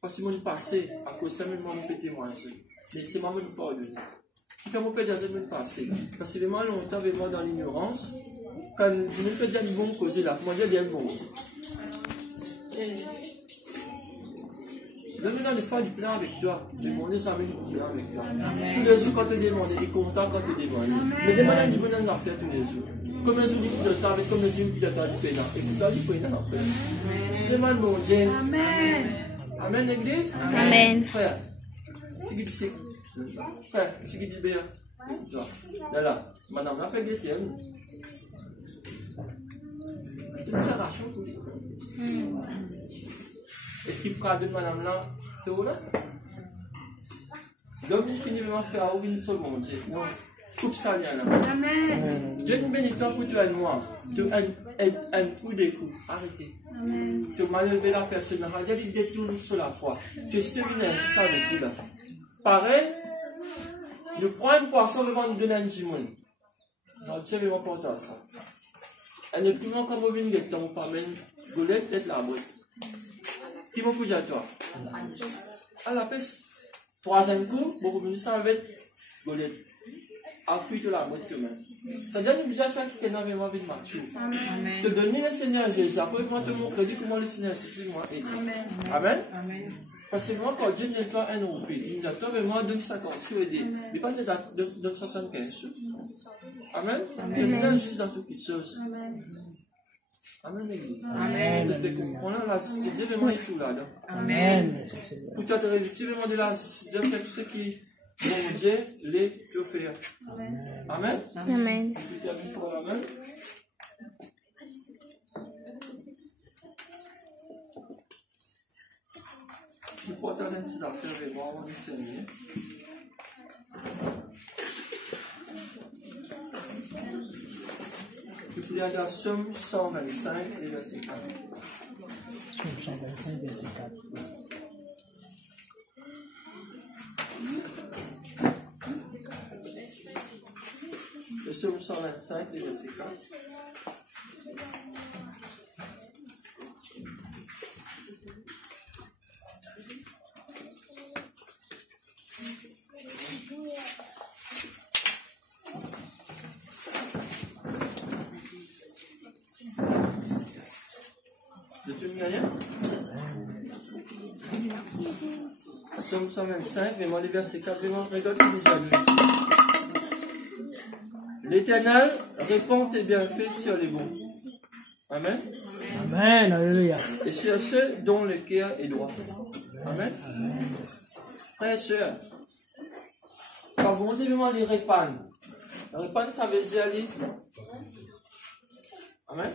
Parce que mon passé, à cause de ça, même moi, je peux témoigner. Mais c'est moi qui parle. Qui fait mon père dans le passé. Parce que vraiment longtemps, vraiment dans l'ignorance, quand je ne peux dire bon causer là, comment dire bien bon. L'homme est dans le faire du plan avec toi. Demander ça avec du plan avec toi. Tous les jours, quand tu demandes, il est content quand tu demandes. Mais demande du bonheur d'en faire tous les jours. Comme un jour de temps, avec comme un jour de temps du pénal. Écoute-toi du pénal après. Demande mon Dieu. Amen. Amen, l'église. Amen. Frère, tu dis c'est. Frère, tu dis bien. Là, madame, on appelle des termes. Tu me tiens rachon pour lui. Est-ce qu'il prend de madame là, tout là? L'homme il finit de faire une seule mon Dieu. Non, coupe ça là. Amen. Dieu nous bénit toi pour toi et moi. Tu un coup de coup. Arrêtez. Tu m'as levé la personne. Dieu il détourne sur la foi. Tu es ainsi ça avec tout là. Pareil, nous prenons une poisson devant nous donner un jimon. Donc Dieu va porter ça. Et nous pouvons comme on vient de temps, pas même golette peut-être la boîte. Qui m'a poussé à toi? À la pêche. Troisième coup, vous venez ça avec golette. À fuite la boîte quand même. Ça veut dire que nous avons fait quelque chose de vie mature. Amen. Te donner le Seigneur Jésus. Après, moi, te montrer comment le Seigneur Jésus m'a aidé. Amen. Amen. Parce que moi, quand Dieu n'est pas un européen, il nous a toi, mais moi, donne 50 sous aider. Mais pas de 75 sous. Amen. Je nous aime juste dans toutes les choses. Amen, l'église. Amen. On a la Dieu vraiment est tout là. Amen. Pour toi, te revêtir vraiment de la Dieu fait tout ce qui, mon Dieu, les offert. Amen. Amen. Amen. Je peux partager une petite affaire avec moi avant de terminer. Je peux lire dans Somme 125 et verset 4. Somme 125, verset 4. Le Somme 125 et verset 4. Somme 125, mais moi les versets 4, vraiment, regarde déjà ici. L'Éternel répand tes bienfaits sur les bons. Amen. Amen. Alléluia. Et sur ceux dont le cœur est droit. Amen. Frères et sœurs, quand bon Dieu vraiment les répand, répand ça veut dire les. Amen.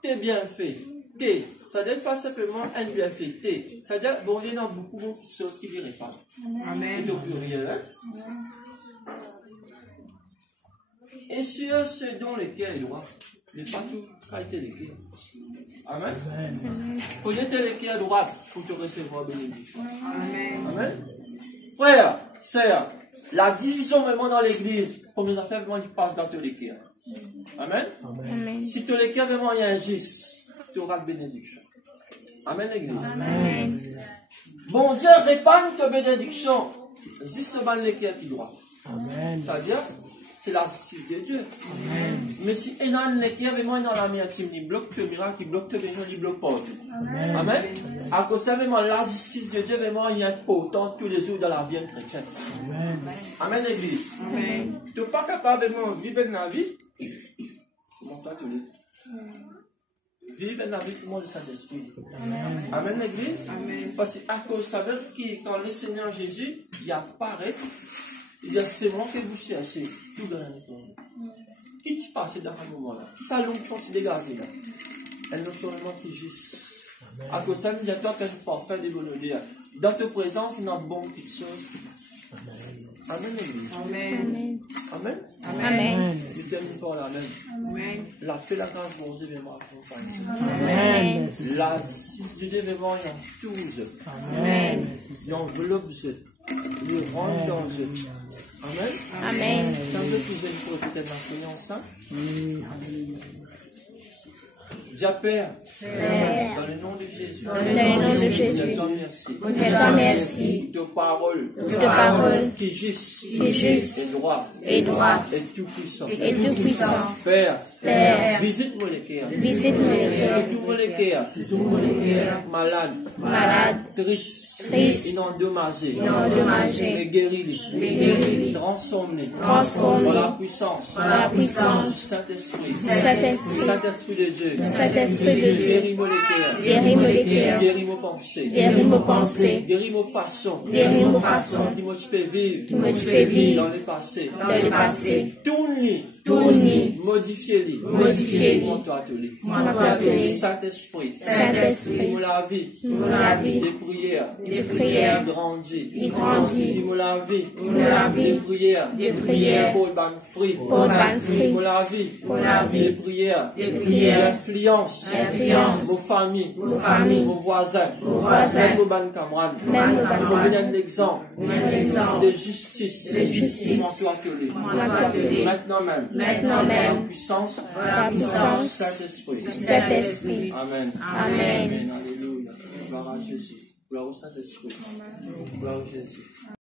Tes bienfaits. T, ça ne donne pas simplement un bienfait. T, ça veut dire, bon, il y a beaucoup de choses qui ne diraient pas. Amen. C'est au pluriel, hein? Et sur ceux dont le cœur est droit. Il n'est pas tout qualité d'écrire. Amen. Amen. Faut jeter l'écrire à droite pour te recevoir bénédiction. Amen. Amen. Frère, sœur, la division vraiment dans l'église, comme nous avons fait vraiment, il passe dans tous les cœurs. Amen. Amen. Si tous les cœurs vraiment il y a injuste, tu auras la bénédiction. Amen, l'église. Amen. Bon Dieu, répand ta bénédiction. Juste dans les cœurs qui doit. Amen. C'est-à-dire, c'est la justice de Dieu. Mais si il y a un équipe, vraiment, il y a la miracle, il bloque le miracle, il bloque le bénédiction, il bloque pas tout. Amen. À cause de vraiment la justice de Dieu, vraiment, il y a important tous les jours dans la vie chrétienne. Amen. Amen, l'église. Amen. Tu n'es pas capable de vivre dans la vie. Comment toi, tu l'es? Vivre dans la vie pour moi, le Saint-Esprit. Amen, l'église. Amen. Parce qu'à cause de ça, quand le Seigneur Jésus, il apparaît, il dit, c'est moi que vous cherchez, tout dans la qui t'y passe dans ce moment-là? Qui ça l'onction qui dégage là? Elle ne seulement qui juste. À cause de ça, il dit, toi, que je peux faire des bonnes idées. Dans ta présence, il y a une bonne petite chose. Amen, l'église. Amen. Amen. Amen. Je termine par la même. Amen. La paix, la grâce, bon Dieu, vraiment, accompagne. Amen. La justice de Dieu, vraiment, il y a tous. Amen. Il enveloppe, il rentre dans eux. Amen. Amen. Quand vous pouvez une protéger l'enseignant saint, Dieu Père, dans le nom de Jésus, Dans le nom de Jésus, je te remercie. je te remercie. De parole, qui est juste, et droit, et droit, et tout puissant. et tout puissant. Père, Père, visite-moi les cœurs. visite-nous les cœurs, Surtout les cœurs. Malade, malades, triste, tristes, inendommagés, endommagés, et guéris-les, transforme-les, transformés dans la puissance, dans la du puissance Saint-Esprit, du Saint-Esprit, Saint-Esprit de Dieu, Saint-Esprit de Dieu. guéris-moi les cœurs, Guéris-moi les cœurs, guéris-moi pensées, guéris nos pensées, guéris-moi façons, guéris nos façons, dis-moi tu peux vivre, dis-moi tu peux vivre dans le passé, dans le passé, tourne-les, tourne-les, modifie-les, modifie-les, montre-toi tous les. montre-toi-les. Saint-Esprit, Saint-Esprit, dis-moi la vie, dis-moi la vie, des prières, des prières, grandis, il grandit, dis-moi la vie, dis-moi la des vie, prières, des prières, pour le ban fruit, pour le ban fruit, dis-moi la vie, pour la des vie, prières, des prières, l'influence, l'influence, vos familles, vos familles, vos voisins, vos voisins, même vos ban camarades, même nos pour camarades, donner un exemple un exemple de justice, de justice, montre-toi tous les. montre-toi-les. Maintenant même, Maintenant la même, puissance, la puissance Saint-Esprit. du Saint-Esprit. Amen. Amen. Alléluia. Gloire à Jésus. Gloire au Saint-Esprit. Gloire à Jésus.